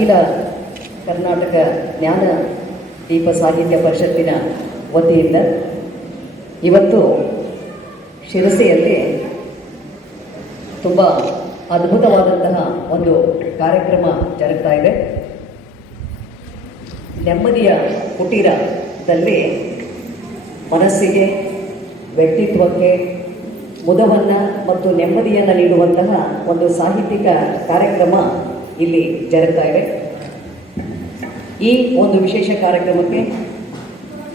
ಅಖಿಲ ಕರ್ನಾಟಕ ಜ್ಞಾನ ದೀಪ ಸಾಹಿತ್ಯ ಪರಿಷತ್ತಿನ ವತಿಯಿಂದ ಇವತ್ತು ಶಿರಸೆಯಲ್ಲಿ ತುಂಬ ಅದ್ಭುತವಾದಂತಹ ಒಂದು ಕಾರ್ಯಕ್ರಮ ಜರುಗ್ತಾ ಇದೆ. ನೆಮ್ಮದಿಯ ಕುಟೀರದಲ್ಲಿ ಮನಸ್ಸಿಗೆ, ವ್ಯಕ್ತಿತ್ವಕ್ಕೆ, ಮುದವನ್ನು ಮತ್ತು ನೆಮ್ಮದಿಯನ್ನು ನೀಡುವಂತಹ ಒಂದು ಸಾಹಿತ್ಯಿಕ ಕಾರ್ಯಕ್ರಮ ಇಲ್ಲಿ ಜರುಗ್ತಾ ಇದೆ. ಈ ಒಂದು ವಿಶೇಷ ಕಾರ್ಯಕ್ರಮಕ್ಕೆ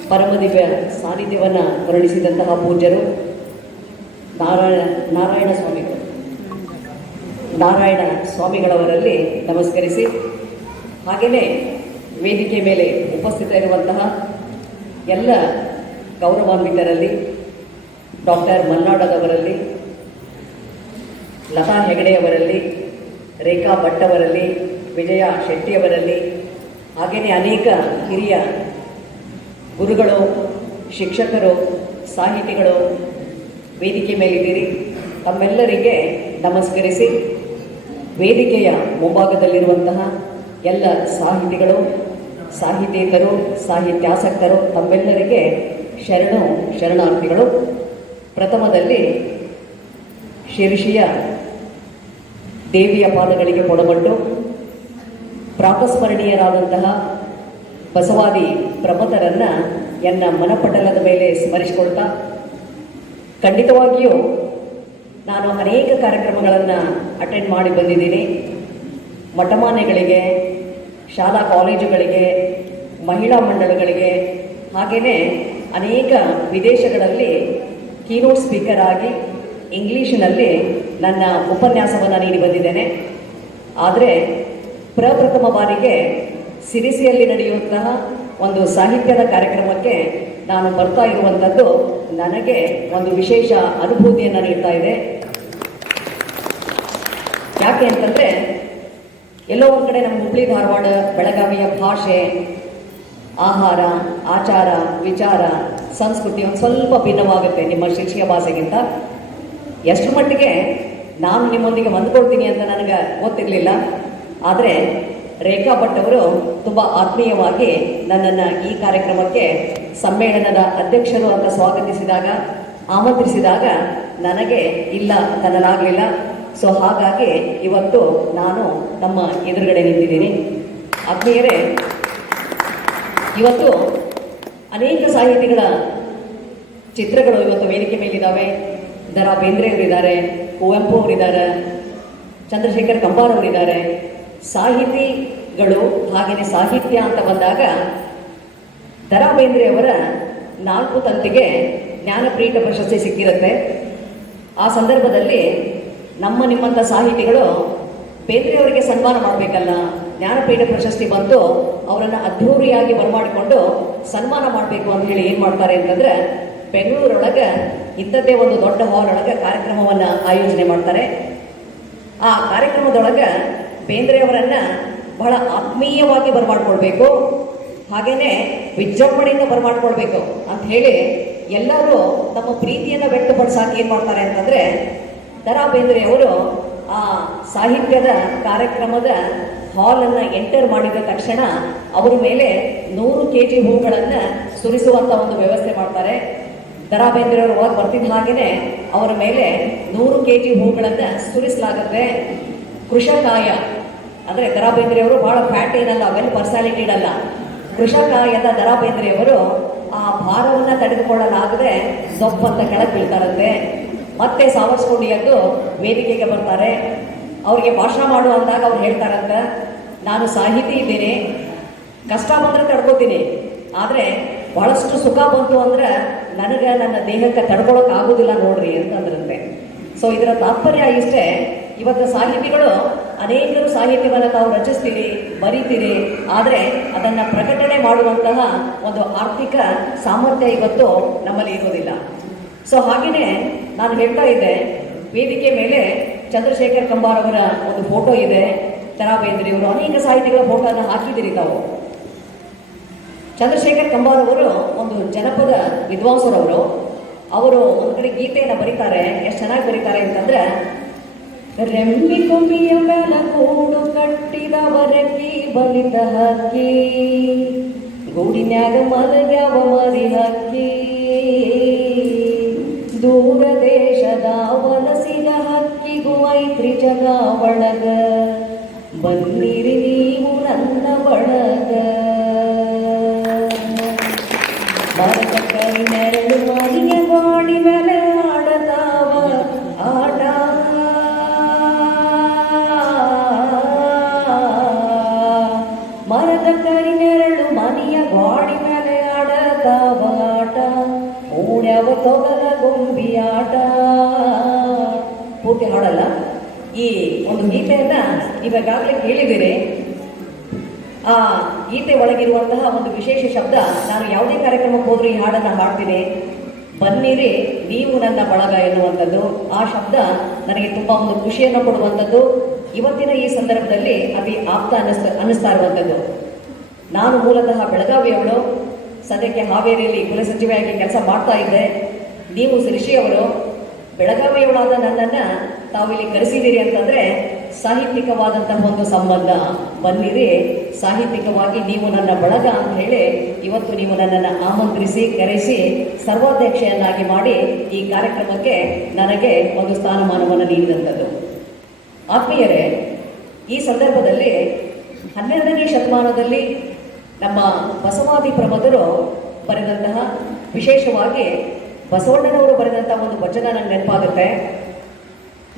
ಪರಮದಿವ್ಯ ಸಾನ್ನಿಧ್ಯವನ್ನು ಕರುಣಿಸಿದಂತಹ ಪೂಜ್ಯರು ನಾರಾಯಣ ನಾರಾಯಣ ಸ್ವಾಮಿಗಳು. ನಾರಾಯಣ ಸ್ವಾಮಿಗಳವರಲ್ಲಿ ನಮಸ್ಕರಿಸಿ, ಹಾಗೆಯೇ ವೇದಿಕೆ ಮೇಲೆ ಉಪಸ್ಥಿತ ಇರುವಂತಹ ಎಲ್ಲ ಗೌರವಾನ್ವಿತರಲ್ಲಿ, ಡಾಕ್ಟರ್ ಮಲ್ನಾಡದವರಲ್ಲಿ, ಲತಾ ಹೆಗಡೆಯವರಲ್ಲಿ ರೇಖಾ ಭಟ್ ಅವರಲ್ಲಿ ವಿಜಯ ಶೆಟ್ಟಿಯವರಲ್ಲಿ ಹಾಗೆಯೇ ಅನೇಕ ಹಿರಿಯ ಗುರುಗಳು, ಶಿಕ್ಷಕರು, ಸಾಹಿತಿಗಳು ವೇದಿಕೆ ಮೇಲಿದ್ದೀರಿ. ತಮ್ಮೆಲ್ಲರಿಗೆ ನಮಸ್ಕರಿಸಿ, ವೇದಿಕೆಯ ಮುಂಭಾಗದಲ್ಲಿರುವಂತಹ ಎಲ್ಲ ಸಾಹಿತಿಗಳು ಸಾಹಿತ್ಯೇತರು ಸಾಹಿತ್ಯಾಸಕ್ತರು, ತಮ್ಮೆಲ್ಲರಿಗೆ ಶರಣು, ಶರಣಾರ್ಥಿಗಳು. ಪ್ರಥಮದಲ್ಲಿ ಶಿರ್ಷಿಯ ದೇವಿಯ ಪಾದಗಳಿಗೆ ಕೊಡಬಟ್ಟು ಪ್ರಾಪಸ್ಮರಣೀಯರಾದಂತಹ ಬಸವಾದಿ ಪ್ರಮಥರನ್ನ ಎನ್ನ ಮನಪಟಲದ ಮೇಲೆ ಸ್ಮರಿಸಿಕೊಳ್ತಾ ಖಂಡಿತವಾಗಿಯೂ ನಾನು ಅನೇಕ ಕಾರ್ಯಕ್ರಮಗಳನ್ನು ಅಟೆಂಡ್ ಮಾಡಿ ಬಂದಿದ್ದೀನಿ. ಮಠಮಾನೆಗಳಿಗೆ ಶಾಲಾ ಕಾಲೇಜುಗಳಿಗೆ, ಮಹಿಳಾ ಮಂಡಳಗಳಿಗೆ ಹಾಗೆಯೇ ಅನೇಕ ವಿದೇಶಗಳಲ್ಲಿ ಕೀನೋಟ್ ಸ್ಪೀಕರ್ ಆಗಿ ಇಂಗ್ಲೀಷಿನಲ್ಲಿ ನನ್ನ ಉಪನ್ಯಾಸವನ್ನು ನೀಡಿ ಬಂದಿದ್ದೇನೆ. ಆದರೆ ಪ್ರಪ್ರಥಮ ಬಾರಿಗೆ ಸಿರಿಸಿಯಲ್ಲಿ ನಡೆಯುವಂತಹ ಒಂದು ಸಾಹಿತ್ಯದ ಕಾರ್ಯಕ್ರಮಕ್ಕೆ ನಾನು ಬರ್ತಾ ಇರುವಂಥದ್ದು ನನಗೆ ಒಂದು ವಿಶೇಷ ಅನುಭೂತಿಯನ್ನು ನೀಡ್ತಾ ಇದೆ. ಯಾಕೆ ಅಂತಂದರೆ ಎಲ್ಲೋ ಒಂದು ಕಡೆ ನಮ್ಮ ಹುಬ್ಳಿ, ಧಾರವಾಡ, ಬೆಳಗಾವಿಯ ಭಾಷೆ, ಆಹಾರ, ಆಚಾರ, ವಿಚಾರ, ಸಂಸ್ಕೃತಿ ಒಂದು ಸ್ವಲ್ಪ ಭಿನ್ನವಾಗುತ್ತೆ ನಿಮ್ಮ ಶಿಕ್ಷೆಯ ಭಾಷೆಗಿಂತ. ಎಷ್ಟು ಮಟ್ಟಿಗೆ ನಾನು ನಿಮ್ಮೊಂದಿಗೆ ಹೊಂದ್ಕೊಳ್ತೀನಿ ಅಂತ ನನಗೆ ಗೊತ್ತಿರಲಿಲ್ಲ. ಆದರೆ ರೇಖಾ ಭಟ್ ಅವರು ತುಂಬ ಆತ್ಮೀಯವಾಗಿ ನನ್ನನ್ನು ಈ ಕಾರ್ಯಕ್ರಮಕ್ಕೆ ಸಮ್ಮೇಳನದ ಅಧ್ಯಕ್ಷರು ಅಂತ ಸ್ವಾಗತಿಸಿದಾಗ, ಆಮಂತ್ರಿಸಿದಾಗ ನನಗೆ ಇಲ್ಲ ತನ್ನಲಾಗಲಿಲ್ಲ ಸೊ ಹಾಗಾಗಿ ಇವತ್ತು ನಾನು ನಮ್ಮ ಎದುರುಗಡೆ ನಿಂತಿದ್ದೀನಿ. ಆತ್ಮೀಯರೇ, ಇವತ್ತು ಅನೇಕ ಸಾಹಿತಿಗಳ ಚಿತ್ರಗಳು ಇವತ್ತು ವೇದಿಕೆ ಮೇಲಿದ್ದಾವೆ. ದರಾ ರಾ ಅವರಿದ್ದಾರೆ ಕುವೆಂಪು ಅವರಿದ್ದಾರೆ, ಚಂದ್ರಶೇಖರ್ ಕಂಬಾರ್ ಅವರಿದ್ದಾರೆ. ಸಾಹಿತಿಗಳು ಹಾಗೆಯೇ ಸಾಹಿತ್ಯ ಅಂತ ಬಂದಾಗ ದರಾ ಬೇಂದ್ರೆ ಅವರ ನಾಲ್ಕು ತಂತಿಗೆ ಜ್ಞಾನಪೀಠ ಪ್ರಶಸ್ತಿ ಸಿಕ್ಕಿರುತ್ತೆ. ಆ ಸಂದರ್ಭದಲ್ಲಿ ನಮ್ಮ ನಿಮ್ಮಂಥ ಸಾಹಿತಿಗಳು ಬೇಂದ್ರೆ ಅವರಿಗೆ ಸನ್ಮಾನ ಮಾಡಬೇಕಲ್ಲ, ಜ್ಞಾನಪೀಠ ಪ್ರಶಸ್ತಿ ಬಂದು ಅವರನ್ನು ಅದ್ಧೂರಿಯಾಗಿ ಬರಮಾಡಿಕೊಂಡು ಸನ್ಮಾನ ಮಾಡಬೇಕು ಅಂತ ಹೇಳಿ ಏನು ಮಾಡ್ತಾರೆ ಅಂತಂದ್ರೆ ಬೆಂಗಳೂರೊಳಗೆ ಇಂಥದ್ದೇ ಒಂದು ದೊಡ್ಡ ಹಾಲ್ ಒಳಗೆ ಕಾರ್ಯಕ್ರಮವನ್ನು ಆಯೋಜನೆ ಮಾಡ್ತಾರೆ. ಆ ಕಾರ್ಯಕ್ರಮದೊಳಗೆ ಬೇಂದ್ರೆಯವರನ್ನ ಬಹಳ ಆತ್ಮೀಯವಾಗಿ ಬರಮಾಡ್ಕೊಳ್ಬೇಕು. ಹಾಗೇನೆ ವಿಜೃಂಭಣೆಯಿಂದ ಬರಮಾಡ್ಕೊಳ್ಬೇಕು ಅಂತ ಹೇಳಿ ಎಲ್ಲರೂ ತಮ್ಮ ಪ್ರೀತಿಯನ್ನು ವ್ಯಕ್ತಪಡಿಸಕ್ಕೆ ಏನು ಮಾಡ್ತಾರೆ ಅಂತಂದರೆ ದರಾ ಬೇಂದ್ರೆಯವರು ಆ ಸಾಹಿತ್ಯದ ಕಾರ್ಯಕ್ರಮದ ಹಾಲನ್ನು ಎಂಟರ್ ಮಾಡಿದ ತಕ್ಷಣ ಅವರ ಮೇಲೆ ನೂರು ಕೆ ಜಿ ಹೂಗಳನ್ನು ಸುರಿಸುವಂಥ ಒಂದು ವ್ಯವಸ್ಥೆ ಮಾಡ್ತಾರೆ. ದರಾ ಬೇಂದ್ರೆ ಅವರು ಹೋಗಿ ಬರ್ತಿದ್ದ ಅವರ ಮೇಲೆ ನೂರು ಕೆ ಜಿ ಹೂಗಳನ್ನು ಸುರಿಸಲಾಗುತ್ತೆ. ಕೃಷಕಾಯ. ಅಂದರೆ ಅವರು ಬಹಳ ಫ್ಯಾಟ್ ಏನಲ್ಲ ವೆಲ್ ಪರ್ಸಾಲಿಟಿಡ್ ಅಲ್ಲ ಕೃಷಕಾಯದ ದರಾ ಬೇಂದ್ರೆ ಅವರು ಆ ಭಾರವನ್ನು ತಡೆದುಕೊಳ್ಳಲಾಗದೆ ಸೊಪ್ಪಂತ ಕೆಳಗೆ ಬೀಳ್ತಾರಂತೆ ಮತ್ತೆ ಸಾವರ್ಸ್ಕೊಂಡು ಎದ್ದು ವೇದಿಕೆಗೆ ಬರ್ತಾರೆ. ಅವರಿಗೆ ಭಾಷಣ ಮಾಡು ಅಂದಾಗ ಅವ್ರು ಹೇಳ್ತಾರಂತ. ನಾನು ಸಾಹಿತಿ ಇದ್ದೀನಿ. ಕಷ್ಟ ಬಂದ್ರೆ ತಡ್ಕೋತೀನಿ. ಆದರೆ ಬಹಳಷ್ಟು ಸುಖ ಬಂತು ಅಂದ್ರೆ ನನಗೆ ನನ್ನ ದೇಹಕ್ಕೆ ತಡ್ಕೊಳಕ್ ಆಗೋದಿಲ್ಲ ನೋಡ್ರಿ ಅಂತಂದ್ರಂತೆ ಸೊ ಇದರ ತಾತ್ಪರ್ಯ ಇಷ್ಟೇ. ಇವತ್ತು ಸಾಹಿತಿಗಳು ಅನೇಕರು ಸಾಹಿತ್ಯವನ್ನು ತಾವು ರಚಿಸ್ತೀರಿ, ಬರೀತೀರಿ. ಆದರೆ ಅದನ್ನು ಪ್ರಕಟಣೆ ಮಾಡುವಂತಹ ಒಂದು ಆರ್ಥಿಕ ಸಾಮರ್ಥ್ಯ ಇವತ್ತು ನಮ್ಮಲ್ಲಿ ಇರೋದಿಲ್ಲ ಸೊ ಹಾಗೆಯೇ ನಾನು ಹೇಳ್ತಾ ಇದ್ದೆ, ವೇದಿಕೆ ಮೇಲೆ ಚಂದ್ರಶೇಖರ್ ಕಂಬಾರ್ ಅವರ ಒಂದು ಫೋಟೋ ಇದೆ. ತರಾ ಬೇಂದ್ರೆ ಇವರು ಅನೇಕ ಸಾಹಿತಿಗಳ ಫೋಟೋನ ಹಾಕಿದ್ದೀರಿ ತಾವು. ಚಂದ್ರಶೇಖರ್ ಕಂಬಾರವರು ಒಂದು ಜನಪದ ವಿದ್ವಾಂಸರವರು. ಅವರು ಒಂದು ಕಡೆ ಗೀತೆಯನ್ನು ಬರೀತಾರೆ, ಎಷ್ಟು ಚೆನ್ನಾಗಿ ಬರೀತಾರೆ ಅಂತಂದ್ರೆ, ರೆಮ್ಮಿ ಕೊಂಬಿಯ ಮೇಲ ಕೂಡು ಕಟ್ಟಿದವರ ಕೀ ಬಲಿತ ಹಕ್ಕಿ, ಗೂಡಿನ್ಯಾಗ ಮಲಗ್ಯಾವ ಮರಿ ಹಕ್ಕಿ, ದೂರ ದೇಶದ ವಲಸಿಗ ಹಕ್ಕಿಗೂ ಐತ್ರಿ ಜಗ ಒಳಗ ಬನ್ನಿರಿ ಗೀತೆಯನ್ನ ಕೇಳಿದ್ದೇನೆ. ಆ ಗೀತೆ ಒಳಗಿರುವಂತಹ ಒಂದು ವಿಶೇಷ ಶಬ್ದ, ನಾನು ಯಾವುದೇ ಕಾರ್ಯಕ್ರಮಕ್ಕೆ ಹೋದ್ರೂ ಈ ಹಾಡನ್ನು ಹಾಡ್ತೀನಿ. ಬನ್ನಿರಿ, ನೀವು ನನ್ನ ಬಳಗ ಎನ್ನುವಂಥದ್ದು. ಆ ಶಬ್ದ ನನಗೆ ತುಂಬ ಒಂದು ಖುಷಿಯನ್ನು ಕೊಡುವಂಥದ್ದು. ಇವತ್ತಿನ ಈ ಸಂದರ್ಭದಲ್ಲಿ ಅತಿ ಆಪ್ತ ಅನ್ನಿಸ್ ಅನ್ನಿಸ್ತಾ ಇರುವಂಥದ್ದು ನಾನು ಮೂಲತಃ ಬೆಳಗಾವಿಯವಳು ಸದ್ಯಕ್ಕೆ ಹಾವೇರಿಯಲ್ಲಿ ಕುಲಸಚಿವೆಯಾಗಿ ಕೆಲಸ ಮಾಡ್ತಾ ಇದ್ದೆ. ನೀವು ಶಿರ್ಷಿಯವರು ಬೆಳಗಾವಿಯವಳಾದ ನನ್ನನ್ನ ತಾವಿಲ್ಲಿ ಕರೆಸಿದ್ದೀರಿ ಅಂತಂದ್ರೆ ಸಾಹಿತ್ಯಿಕವಾದಂತಹ ಒಂದು ಸಂಬಂಧ ಬಂದಿದೆ. ಸಾಹಿತ್ಯಿಕವಾಗಿ ನೀವು ನನ್ನ ಬಳಗ ಅಂತ ಹೇಳಿ, ಇವತ್ತು ನೀವು ನನ್ನನ್ನು ಆಮಂತ್ರಿಸಿ, ಕರೆಸಿ, ಸರ್ವಾಧ್ಯಕ್ಷೆಯನ್ನಾಗಿ ಮಾಡಿ ಈ ಕಾರ್ಯಕ್ರಮಕ್ಕೆ ನನಗೆ ಒಂದು ಸ್ಥಾನಮಾನವನ್ನು ನೀಡಿದಂಥದ್ದು. ಆತ್ಮೀಯರೇ, ಈ ಸಂದರ್ಭದಲ್ಲಿ ಹನ್ನೆರಡನೇ ಶತಮಾನದಲ್ಲಿ ನಮ್ಮ ಬಸವಾದಿ ಪ್ರಮದರು ಬರೆದಂತಹ, ವಿಶೇಷವಾಗಿ ಬಸವಣ್ಣನವರು ಬರೆದಂತಹ ಒಂದು ವಚನ ನನಗೆ ನೆನಪಾಗುತ್ತೆ.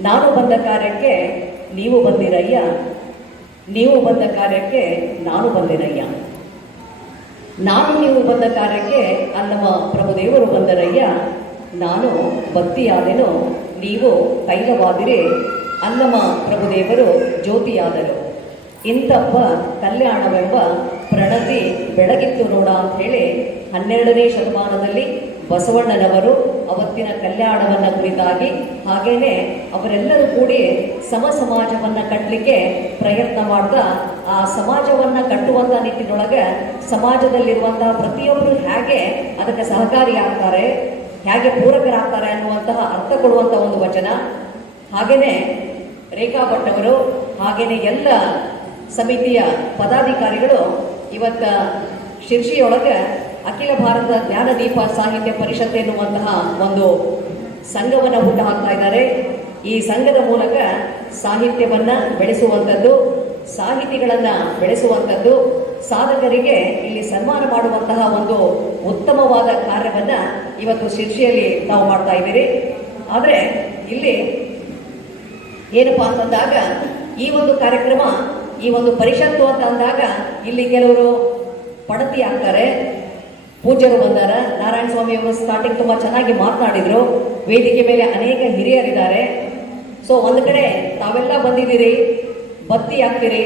ನಾನು ಬಂದ ಕಾರ್ಯಕ್ಕೆ ನೀವು ಬಂದಿರಯ್ಯ ನೀವು ಬಂದ ಕಾರ್ಯಕ್ಕೆ ನಾನು ಬಂದಿರಯ್ಯ ನಾನು ನೀವು ಬಂದ ಕಾರ್ಯಕ್ಕೆ ಅಲ್ಲಮ್ಮ ಪ್ರಭುದೇವರು ಬಂದರಯ್ಯ ನಾನು ಭಕ್ತಿಯಾದೆನು, ನೀವು ತೈಲವಾದಿರಿ, ಅಲ್ಲಮ್ಮ ಪ್ರಭುದೇವರು ಜ್ಯೋತಿಯಾದರು. ಇಂತಪ್ಪ ಕಲ್ಯಾಣವೆಂಬ ಪ್ರಣತಿ ಬೆಳಗಿತ್ತು ನೋಡ ಅಂತ ಹೇಳಿ ಹನ್ನೆರಡನೇ ಶತಮಾನದಲ್ಲಿ ಬಸವಣ್ಣನವರು ಅವತ್ತಿನ ಕಲ್ಯಾಣವನ್ನ ಕುರಿತಾಗಿ. ಹಾಗೇನೆ ಅವರೆಲ್ಲರೂ ಕೂಡಿ ಸಮ ಸಮಾಜವನ್ನ ಕಟ್ಟಲಿಕ್ಕೆ ಪ್ರಯತ್ನ ಮಾಡ್ತಾ ಆ ಸಮಾಜವನ್ನ ಕಟ್ಟುವಂತ ನಿಟ್ಟಿನೊಳಗೆ ಸಮಾಜದಲ್ಲಿರುವಂತಹ ಪ್ರತಿಯೊಬ್ಬರು ಹೇಗೆ ಅದಕ್ಕೆ ಸಹಕಾರಿಯಾಗ್ತಾರೆ ಹೇಗೆ ಪೂರಕರಾಗ್ತಾರೆ ಅನ್ನುವಂತಹ ಅರ್ಥ ಕೊಡುವಂತ ಒಂದು ವಚನ. ಹಾಗೇನೆ ರೇಖಾ ಭಟ್ ಅವರು, ಹಾಗೇನೆ ಎಲ್ಲ ಸಮಿತಿಯ ಪದಾಧಿಕಾರಿಗಳು ಇವತ್ತ ಶಿರ್ಷಿಯೊಳಗೆ ಅಖಿಲ ಭಾರತ ಜ್ಞಾನದೀಪ ಸಾಹಿತ್ಯ ಪರಿಷತ್ ಎನ್ನುವಂತಹ ಒಂದು ಸಂಘವನ್ನು ಹುಟ್ಟು ಹಾಕ್ತಾ ಇದ್ದಾರೆ. ಈ ಸಂಘದ ಮೂಲಕ ಸಾಹಿತ್ಯವನ್ನ ಬೆಳೆಸುವಂಥದ್ದು, ಸಾಹಿತಿಗಳನ್ನ ಬೆಳೆಸುವಂಥದ್ದು, ಸಾಧಕರಿಗೆ ಇಲ್ಲಿ ಸನ್ಮಾನ ಮಾಡುವಂತಹ ಒಂದು ಉತ್ತಮವಾದ ಕಾರ್ಯವನ್ನ ಇವತ್ತು ಶಿರ್ಷಿಯಲ್ಲಿ ನಾವು ಮಾಡ್ತಾ ಇದ್ದೀರಿ. ಆದರೆ ಇಲ್ಲಿ ಏನಪ್ಪಾ ಅಂತಂದಾಗ, ಈ ಒಂದು ಕಾರ್ಯಕ್ರಮ, ಈ ಒಂದು ಪರಿಷತ್ತು ಅಂತ ಅಂದಾಗ ಇಲ್ಲಿ ಕೆಲವರು ಪಡತಿ ಆಗ್ತಾರೆ. ಪೂಜ್ಯರು ಬಂದಾರ. ನಾರಾಯಣ ಸ್ವಾಮಿ ಅವರು ಸ್ಟಾರ್ಟಿಂಗ್ ತುಂಬಾ ಚೆನ್ನಾಗಿ ಮಾತನಾಡಿದ್ರು. ವೇದಿಕೆ ಮೇಲೆ ಅನೇಕ ಹಿರಿಯರಿದ್ದಾರೆ. ಸೊ ಒಂದು ಕಡೆ ತಾವೆಲ್ಲ ಬಂದಿದ್ದೀರಿ, ಬತ್ತಿ ಹಾಕ್ತೀರಿ,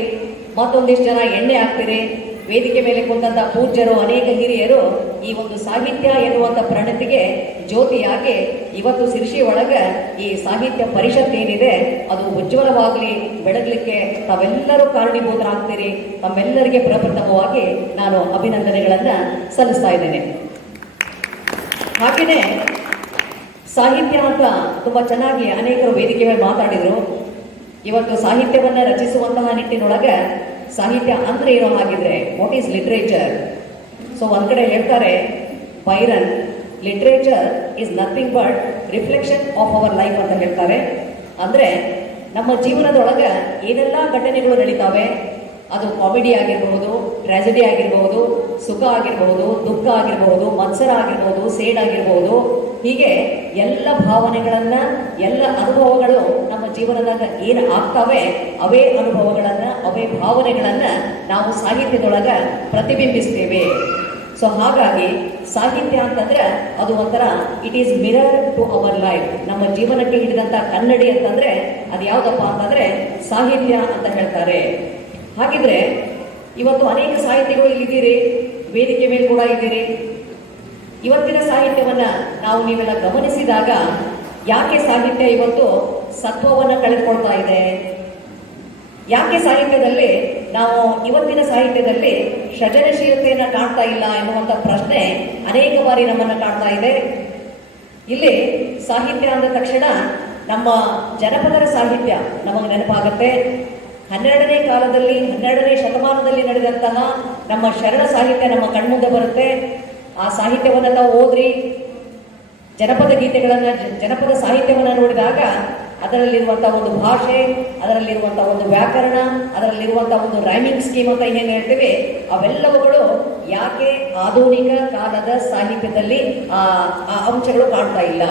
ಮತ್ತೊಂದಿಷ್ಟು ಜನ ಎಣ್ಣೆ ಆಗ್ತೀರಿ ವೇದಿಕೆ ಮೇಲೆ ಕುಂತ ಪೂಜ್ಯರು, ಅನೇಕ ಹಿರಿಯರು ಈ ಒಂದು ಸಾಹಿತ್ಯ ಎನ್ನುವಂಥ ಪ್ರಣತಿಗೆ ಜ್ಯೋತಿಯಾಗಿ ಇವತ್ತು ಶಿರ್ಷಿ ಒಳಗೆ ಈ ಸಾಹಿತ್ಯ ಪರಿಷತ್ ಏನಿದೆ, ಅದು ಉಜ್ವಲವಾಗಲಿ, ಬೆಳಗಲಿಕ್ಕೆ ತಾವೆಲ್ಲರೂ ಕಾರಣೀಭೂತರಾಗ್ತೀರಿ. ತಮ್ಮೆಲ್ಲರಿಗೆ ಪ್ರಪ್ರಥಮವಾಗಿ ನಾನು ಅಭಿನಂದನೆಗಳನ್ನು ಸಲ್ಲಿಸ್ತಾ ಇದ್ದೇನೆ. ಹಾಗೆಯೇ ಸಾಹಿತ್ಯ ಅಂತ ತುಂಬಾ ಚೆನ್ನಾಗಿ ಅನೇಕರು ವೇದಿಕೆ ಮೇಲೆ ಮಾತಾಡಿದರು. ಇವತ್ತು ಸಾಹಿತ್ಯವನ್ನ ರಚಿಸುವಂತಹ ನಿಟ್ಟಿನೊಳಗೆ ಸಾಹಿತ್ಯ ಅಂದ್ರೆ ಏನೋ ಹಾಗಿದ್ರೆ ವಾಟ್ ಈಸ್ ಲಿಟ್ರೇಚರ್ ಸೊ ಒಂದ್ ಕಡೆ ಹೇಳ್ತಾರೆ Byron literature is nothing but reflection of our life ಅಂತ ಹೇಳ್ತಾರೆ. ಅಂದ್ರೆ, ನಮ್ಮ ಜೀವನದೊಳಗೆ ಏನೆಲ್ಲ ಘಟನೆಗಳು ನಡೀತಾವೆ? ಅದು ಕಾಮಿಡಿ ಆಗಿರಬಹುದು ಟ್ರಾಜಿಡಿ ಆಗಿರಬಹುದು ಸುಖ ಆಗಿರಬಹುದು ದುಃಖ ಆಗಿರಬಹುದು ಮತ್ಸರ ಆಗಿರಬಹುದು ಸೇಡ್ ಆಗಿರಬಹುದು ಹೀಗೆ ಎಲ್ಲ ಭಾವನೆಗಳನ್ನ, ಎಲ್ಲ ಅನುಭವಗಳು ನಮ್ಮ ಜೀವನದಾಗ ಏನು ಆಗ್ತವೆ, ಅವೇ ಅನುಭವಗಳನ್ನ, ಅವೇ ಭಾವನೆಗಳನ್ನ ನಾವು ಸಾಹಿತ್ಯದೊಳಗ ಪ್ರತಿಬಿಂಬಿಸ್ತೇವೆ. ಸೊ ಹಾಗಾಗಿ ಸಾಹಿತ್ಯ ಅಂತಂದ್ರೆ ಅದು ಒಂಥರ it is mirror to our life ನಮ್ಮ ಜೀವನಕ್ಕೆ ಹಿಡಿದಂತ ಕನ್ನಡಿ ಅಂತಂದ್ರೆ ಅದು ಯಾವ್ದಪ್ಪ ಅಂತಂದ್ರೆ ಸಾಹಿತ್ಯ ಅಂತ ಹೇಳ್ತಾರೆ. ಹಾಗಿದ್ರೆ ಇವತ್ತು ಅನೇಕ ಸಾಹಿತಿಗಳು ಇಲ್ಲಿದ್ದೀರಿ ವೇದಿಕೆ ಮೇಲೆ ಕೂಡ ಇದ್ದೀರಿ. ಇವತ್ತಿನ ಸಾಹಿತ್ಯವನ್ನ ನಾವು ನೀವೆಲ್ಲ ಗಮನಿಸಿದಾಗ ಯಾಕೆ ಸಾಹಿತ್ಯ ಇವತ್ತು ಸತ್ವವನ್ನ ಕಳೆದುಕೊಳ್ತಾ ಇದೆ? ಯಾಕೆ ಸಾಹಿತ್ಯದಲ್ಲಿ ನಾವು ಇವತ್ತಿನ ಸಾಹಿತ್ಯದಲ್ಲಿ ಸೃಜನಶೀಲತೆಯನ್ನು ಕಾಣ್ತಾ ಇಲ್ಲ ಎನ್ನುವಂಥ ಪ್ರಶ್ನೆ ಅನೇಕ ಬಾರಿ ನಮ್ಮನ್ನ ಕಾಣ್ತಾ ಇದೆ. ಇಲ್ಲಿ ಸಾಹಿತ್ಯ ಅಂದ ತಕ್ಷಣ ನಮ್ಮ ಜನಪದರ ಸಾಹಿತ್ಯ ನಮಗೆ ನೆನಪಾಗತ್ತೆ. ಹನ್ನೆರಡನೇ ಕಾಲದಲ್ಲಿ, ಹನ್ನೆರಡನೇ ಶತಮಾನದಲ್ಲಿ ನಡೆದಂತಹ ನಮ್ಮ ಶರಣ ಸಾಹಿತ್ಯ ನಮ್ಮ ಕಣ್ಮುಂದೆ ಬರುತ್ತೆ. ಆ ಸಾಹಿತ್ಯವನ್ನ ನಾವು ಓದ್ರಿ. ಜನಪದ ಗೀತೆಗಳನ್ನ ಜನಪದ ಸಾಹಿತ್ಯವನ್ನ ನೋಡಿದಾಗ ಅದರಲ್ಲಿರುವಂತಹ ಒಂದು ಭಾಷೆ ಅದರಲ್ಲಿರುವಂತಹ ಒಂದು ವ್ಯಾಕರಣ ಅದರಲ್ಲಿರುವಂತಹ ಒಂದು ರೈಮಿಂಗ್ ಸ್ಕೀಮ್ ಅಂತ ಏನೇನು ಹೇಳ್ತೀವಿ? ಅವೆಲ್ಲವುಗಳು ಯಾಕೆ ಆಧುನಿಕ ಕಾಲದ ಸಾಹಿತ್ಯದಲ್ಲಿ ಆ ಅಂಶಗಳು ಕಾಣ್ತಾ ಇಲ್ಲ?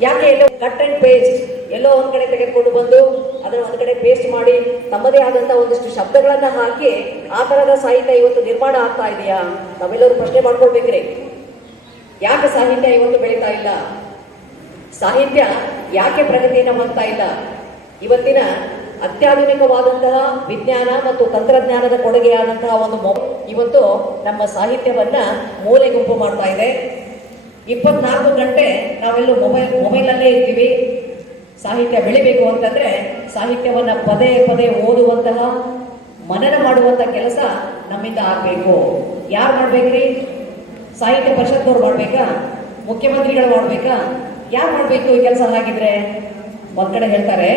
ಯಾಕೆ ಎಲ್ಲೋ ಕಟ್ ಅಂಡ್ ಪೇಸ್ಟ್ ಎಲ್ಲೋ ಒಂದ್ ಕಡೆ ತೆಗೆದುಕೊಂಡು ಬಂದು ಅದನ್ನ ಒಂದ್ ಕಡೆ ಪೇಸ್ಟ್ ಮಾಡಿ ತಮ್ಮದೇ ಆದಂತ ಒಂದಿಷ್ಟು ಶಬ್ದಗಳನ್ನ ಹಾಕಿ ಆ ತರದ ಸಾಹಿತ್ಯ ಇವತ್ತು ನಿರ್ಮಾಣ ಆಗ್ತಾ ಇದೆಯಾ? ನಾವೆಲ್ಲರೂ ಪ್ರಶ್ನೆ ಮಾಡ್ಕೊಳ್ಬೇಕ್ರಿ. ಯಾಕೆ ಸಾಹಿತ್ಯ ಇವತ್ತು ಬೆಳೀತಾ ಇಲ್ಲ? ಸಾಹಿತ್ಯ ಯಾಕೆ ಪ್ರಗತಿಯನ್ನು ಹೊಂದ್ತಾ ಇಲ್ಲ? ಇವತ್ತಿನ ಅತ್ಯಾಧುನಿಕವಾದಂತಹ ವಿಜ್ಞಾನ ಮತ್ತು ತಂತ್ರಜ್ಞಾನದ ಕೊಡುಗೆಯಾದಂತಹ ಒಂದು ಇವತ್ತು ನಮ್ಮ ಸಾಹಿತ್ಯವನ್ನ ಮೂಲೆ ಗುಂಪು ಮಾಡ್ತಾ ಇದೆ. ಇಪ್ಪತ್ನಾಲ್ಕು ಗಂಟೆ ನಾವೆಲ್ಲೂ ಮೊಬೈಲ್, ಮೊಬೈಲಲ್ಲೇ ಇರ್ತೀವಿ. ಸಾಹಿತ್ಯ ಬೆಳಿಬೇಕು ಅಂತಂದ್ರೆ ಸಾಹಿತ್ಯವನ್ನು ಪದೇ ಪದೇ ಓದುವಂತಹ, ಮನನ ಮಾಡುವಂತ ಕೆಲಸ ನಮ್ಮಿಂದ ಆಗಬೇಕು. ಯಾರು ಮಾಡ್ಬೇಕ್ರಿ? ಸಾಹಿತ್ಯ ಪರಿಷತ್ನವ್ರು ಮಾಡ್ಬೇಕಾ? ಮುಖ್ಯಮಂತ್ರಿಗಳು ಮಾಡ್ಬೇಕಾ? ಯಾರು ಮಾಡಬೇಕು ಈ ಕೆಲಸ ಹಾಗಿದ್ರೆ? ಒಂದ್ ಕಡೆ ಹೇಳ್ತಾರೆ,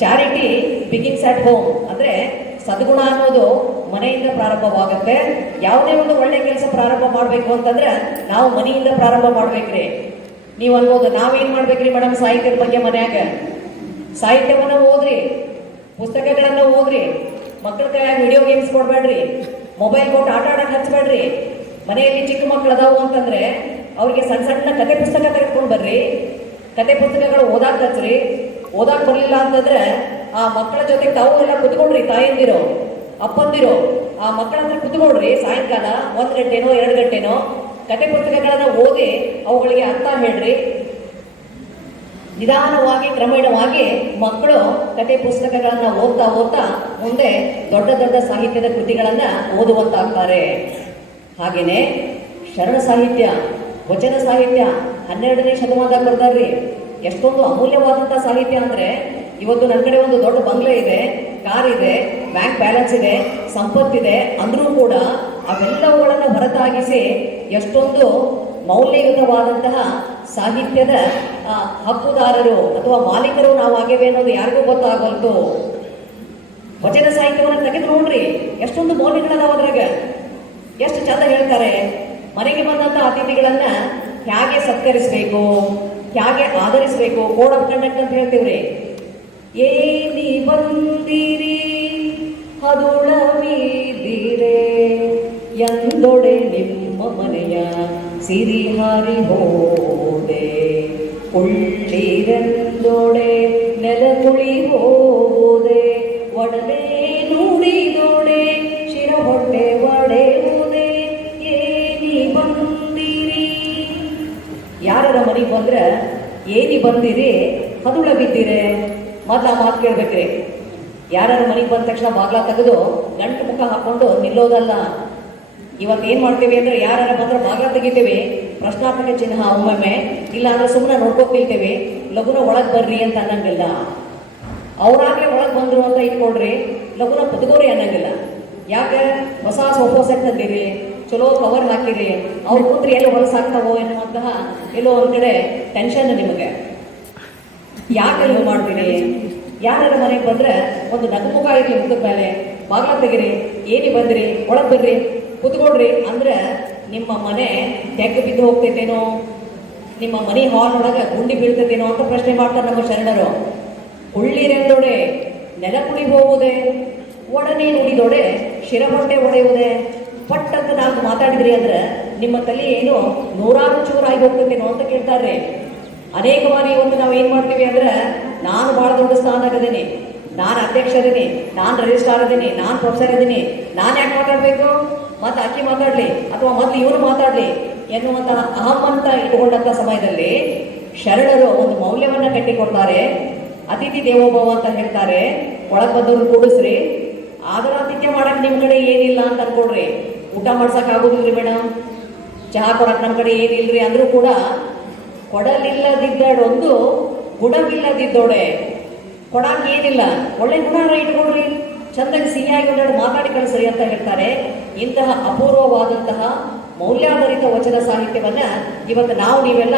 ಚಾರಿಟಿ ಬಿಗಿನ್ಸ್ ಅಟ್ ಹೋಮ್. ಅಂದ್ರೆ ಸದ್ಗುಣ ಅನ್ನೋದು ಮನೆಯಿಂದ ಪ್ರಾರಂಭವಾಗುತ್ತೆ. ಯಾವುದೇ ಒಂದು ಒಳ್ಳೆ ಕೆಲಸ ಪ್ರಾರಂಭ ಮಾಡಬೇಕು ಅಂತಂದ್ರೆ ನಾವು ಮನೆಯಿಂದ ಪ್ರಾರಂಭ ಮಾಡ್ಬೇಕ್ರಿ. ನೀವು ಅನ್ಬೋದು ನಾವೇನ್ ಮಾಡ್ಬೇಕ್ರಿ ಮೇಡಮ್ ಸಾಹಿತ್ಯದ ಬಗ್ಗೆ ಮನ್ಯಾಗ? ಸಾಹಿತ್ಯವನ್ನ ಓದ್ರಿ, ಪುಸ್ತಕಗಳನ್ನ ಓದ್ರಿ ಮಕ್ಕಳ ಕೈಯಾಗ ವಿಡಿಯೋ ಗೇಮ್ಸ್ ಕೊಡ್ಬೇಡ್ರಿ ಮೊಬೈಲ್ ಕೊಟ್ಟು ಆಟ ಆಡಕ್ ಹಚ್ಬೇಡ್ರಿ. ಮನೆಯಲ್ಲಿ ಚಿಕ್ಕ ಮಕ್ಕಳು ಅದಾವು ಅಂತಂದ್ರೆ ಅವ್ರಿಗೆ ಸಣ್ಣ ಸಣ್ಣ ಕತೆ ಪುಸ್ತಕ ತೆಗೆದುಕೊಂಡು ಬರ್ರಿ. ಕತೆ ಪುಸ್ತಕಗಳು ಓದಾಕ್ ಹಚ್ರಿ. ಓದಾಕ್ ಬರಲಿಲ್ಲ ಅಂತಂದ್ರೆ ಆ ಮಕ್ಕಳ ಜೊತೆ ತಾವು ಎಲ್ಲ ಕುತ್ಕೊಂಡ್ರಿ ತಾಯಂದಿರು. ಅಪ್ಪಂದಿರು, ಆ ಮಕ್ಕಳ ಹತ್ರ ಕುತ್ಕೊಳ್ರಿ ಸಾಯಂಕಾಲ ಒಂದ್ ಗಂಟೆನೋ, ಎರಡು ಗಂಟೆನೋ, ಕತೆ ಪುಸ್ತಕಗಳನ್ನ ಓದಿ ಅವುಗಳಿಗೆ ಅರ್ಥ ಹೇಳ್ರಿ. ನಿಧಾನವಾಗಿ, ಕ್ರಮೇಣವಾಗಿ ಮಕ್ಕಳು ಕತೆ ಪುಸ್ತಕಗಳನ್ನ ಓದ್ತಾ ಓದ್ತಾ ಮುಂದೆ ದೊಡ್ಡ ದೊಡ್ಡ ಸಾಹಿತ್ಯದ ಕೃತಿಗಳನ್ನ ಓದುವಂತಾಗ್ತಾರೆ. ಹಾಗೇನೆ ಶರಣ ಸಾಹಿತ್ಯ, ವಚನ ಸಾಹಿತ್ಯ ಹನ್ನೆರಡನೇ ಶತಮಾನದಾಗ ಬರ್ತಾರ್ರಿ ಎಷ್ಟೊಂದು ಅಮೂಲ್ಯವಾದಂತಹ ಸಾಹಿತ್ಯ ಅಂದ್ರೆ ಇವತ್ತು ನನ್ನ ಕಡೆ ಒಂದು ದೊಡ್ಡ ಬಂಗ್ಲೆ ಇದೆ. ಕಾರ್ ಇದೆ ಬ್ಯಾಂಕ್ ಬ್ಯಾಲೆನ್ಸ್ ಇದೆ, ಸಂಪತ್ತಿದೆ, ಅಂದ್ರೂ ಕೂಡ ಅವೆಲ್ಲವುಗಳನ್ನು ಹೊರತಾಗಿಸಿ ಎಷ್ಟೊಂದು ಮೌಲ್ಯಯುತವಾದಂತಹ ಸಾಹಿತ್ಯದ ಹಕ್ಕುದಾರರು ಅಥವಾ ಮಾಲೀಕರು ನಾವು ಆಗಿವೆ ಅನ್ನೋದು ಯಾರಿಗೂ ಗೊತ್ತಾಗಲ್ತು ವಚನ ಸಾಹಿತ್ಯವನ್ನು ತೆಗೆದು ನೋಡ್ರಿ, ಎಷ್ಟೊಂದು ಮೌಲ್ಯಗಳದಾವ ಅದ್ರಾಗ. ಎಷ್ಟು ಚಂದ ಹೇಳ್ತಾರೆ, ಮನೆಗೆ ಬಂದಂಥ ಅತಿಥಿಗಳನ್ನ ಹೇಗೆ ಸತ್ಕರಿಸಬೇಕು ಹೇಗೆ ಆಧರಿಸಬೇಕು ಕೋಡ್ ಆಫ್ ಕಂಡಕ್ಟ್ ಅಂತ ಹೇಳ್ತೀವ್ರಿ. ಏನಿ ಬಂದಿರಿ ಹದುಳವಿದಿರೆ ಎಂದೊಡೆ ನಿಮ್ಮ ಮನೆಯ ಸಿರಿಹಾರಿ ಹೋದೆ ಕುಳ್ಳಿರೆಂದೊಡೆ ನೆಲಕುಳಿ ಹೋದೆ ಒಡನೆ ನುಡಿದೊಡೆ ಶಿರ ಹೊಟ್ಟೆ ಒಡೆಯುವುದೇ ಏನಿ ಬಂದಿರಿ ಯಾರ ಮನೆಗೆ ಬಂದ್ರೆ ಏನಿ ಬಂದಿರಿ ಹದುಳ ಬಿದ್ದಿರೆ ಮೊದ್ಲ ಮಾತು ಕೇಳ್ಬೇಕ್ರಿ. ಯಾರು ಮನೆಗೆ ಬಂದ ತಕ್ಷಣ ಬಾಗ್ಲ ತೆಗೆದು ಗಂಟು ಮುಖ ಹಾಕೊಂಡು ನಿಲ್ಲೋದಲ್ಲ. ಇವತ್ತು ಏನು ಮಾಡ್ತೀವಿ ಅಂದ್ರೆ ಯಾರು ಬಂದ್ರೆ ಬಾಗ್ಲ ತೆಗಿತೀವಿ. ಪ್ರಶ್ನಾತ್ಮಕ ಚಿಹ್ನ ಒಮ್ಮೊಮ್ಮೆ. ಇಲ್ಲ ಅಂದ್ರೆ ಸುಮ್ಮನೆ ನೋಡ್ಕೊತ ಲಘುನ ಒಳಗೆ ಒಳಗ್ ಬರ್ರಿ ಅಂತ ಅನ್ನಂಗಿಲ್ಲ. ಅವ್ರಾಗೆ ಒಳಗೆ ಬಂದರು ಅಂತ ಇಟ್ಕೊಳ್ರಿ. ಲಘುನ ಬದುಕೋರಿ ಅನ್ನಂಗಿಲ್ಲ. ಯಾಕೆ? ಹೊಸ ಸೋಫಾ ಸೆಟ್ ತಂದಿರಿ ಚಲೋ ಕವರ್ ಹಾಕಿರಿ. ಅವ್ರು ಕೂತ್ರಿ ಎಲ್ಲಿ ಹೊಲಸಾಗ್ತಾವೋ ಎನ್ನುವಂತಹ ಎಲ್ಲೋ ಒಂದ್ ಕಡೆ ಟೆನ್ಷನ್ ನಿಮಗೆ. ಯಾಕೆ ನೀವು ಮಾಡ್ತೀರಿ? ಯಾರ ಮನೆಗೆ ಬಂದ್ರೆ ಒಂದು ನಗುಮುಖ ಇರಲಿ ಮುಖದ ಮೇಲೆ. ಬಾಗ್ಲ ತೆಗಿರಿ ಏನಿ ಬಂದ್ರಿ, ಒಳಗೆ ಬರ್ರಿ, ಕುತ್ಕೊಳ್ರಿ ಅಂದ್ರೆ ನಿಮ್ಮ ಮನೆ ತೆಗ್ ಬಿದ್ದು ಹೋಗ್ತೈತೇನೋ? ನಿಮ್ಮ ಮನೆ ಹಾಲ್ ಒಳಗೆ ಗುಂಡಿ ಬೀಳ್ತೈತೇನೋ ಅಂತ ಪ್ರಶ್ನೆ ಮಾಡ್ತಾರೆ ನಮ್ಮ ಶರಣರು. ಉಳ್ಳಿರೆಂದೊಡೆ ನೆಲ ಕುಡಿ ಹೋಗುವುದೇ ಒಡನೆ ನುಡಿದೊಡೆ ಶಿರಹೊಟ್ಟೆ ಒಡೆಯುವುದೇ? ಪಟ್ ಅಂತ ನಾಲ್ಕು ಮಾತಾಡಿದ್ರಿ ಅಂದ್ರೆ ನಿಮ್ಮ ತಲೆ ಏನು ನೂರಾರು ಚೂರಾಗಿ ಹೋಗ್ತೈತೇನೋ ಅಂತ ಕೇಳ್ತಾರೆ ಅನೇಕ ಬಾರಿ ಇವತ್ತು ನಾವು ಏನ್ ಮಾಡ್ತೀವಿ ಅಂದ್ರೆ, ನಾನು ಬಹಳ ದೊಡ್ಡ ಸ್ಥಾನ ಆಗಿದ್ದೀನಿ ನಾನು ಅಧ್ಯಕ್ಷ ಇದೀನಿ ನಾನು ರಿಜಿಸ್ಟ್ರಾರ್ ಅದೀನಿ ನಾನು ಪ್ರೊಫೆಸರ್ ಅದೀನಿ ನಾನು ಯಾಕೆ ಮಾತಾಡ್ಬೇಕು? ಮತ್ತೆ ಅಕ್ಕಿ ಮಾತಾಡ್ಲಿ, ಅಥವಾ ಮತ್ತೆ ಇವರು ಮಾತಾಡ್ಲಿ ಎನ್ನುವಂತಹ ಅಂತ ಇಟ್ಕೊಂಡಂತ ಸಮಯದಲ್ಲಿ ಶರಣರು ಒಂದು ಮೌಲ್ಯವನ್ನ ಕಟ್ಟಿಕೊಡ್ತಾರೆ. ಅತಿಥಿ ದೇವೋಭವ ಅಂತ ಹೇಳ್ತಾರೆ. ಒಳಗ್ ಬಂದವರು ಕೂಡಿಸ್ರಿ. ಆದರಾತಿಥ್ಯ ಮಾಡಕ್ ನಿಮ್ ಕಡೆ ಏನಿಲ್ಲ ಅಂತ ಅನ್ಕೊಡ್ರಿ ಊಟ ಮಾಡ್ಸಕ್ ಆಗುದಿಲ್ರಿ ಮೇಡಮ್ ಚಹಾ ಕೊಡಕ್ ನಮ್ ಕಡೆ ಏನಿಲ್ರಿ ಅಂದ್ರೂ ಕೂಡ ಕೊಡಲಿಲ್ಲದಿದ್ದಡೊಂದು ಗುಣವಿಲ್ಲದಿದ್ದೋಡೆ. ಕೊಡಾಕ್ ಏನಿಲ್ಲ ಒಳ್ಳೆ ಗುಣ ಇಟ್ಕೊಳ್ರಿ ಚಂದಾಗಿ ಸಿಹಿಯಾಗಿ ಒಂದೆರಡು ಮಾತಾಡಿ ಕಳಿಸ್ರಿ ಅಂತ ಹೇಳ್ತಾರೆ. ಇಂತಹ ಅಪೂರ್ವವಾದಂತಹ ಮೌಲ್ಯಾಧಾರಿತ ವಚನ ಸಾಹಿತ್ಯವನ್ನ ಇವತ್ತು ನಾವು ನೀವೆಲ್ಲ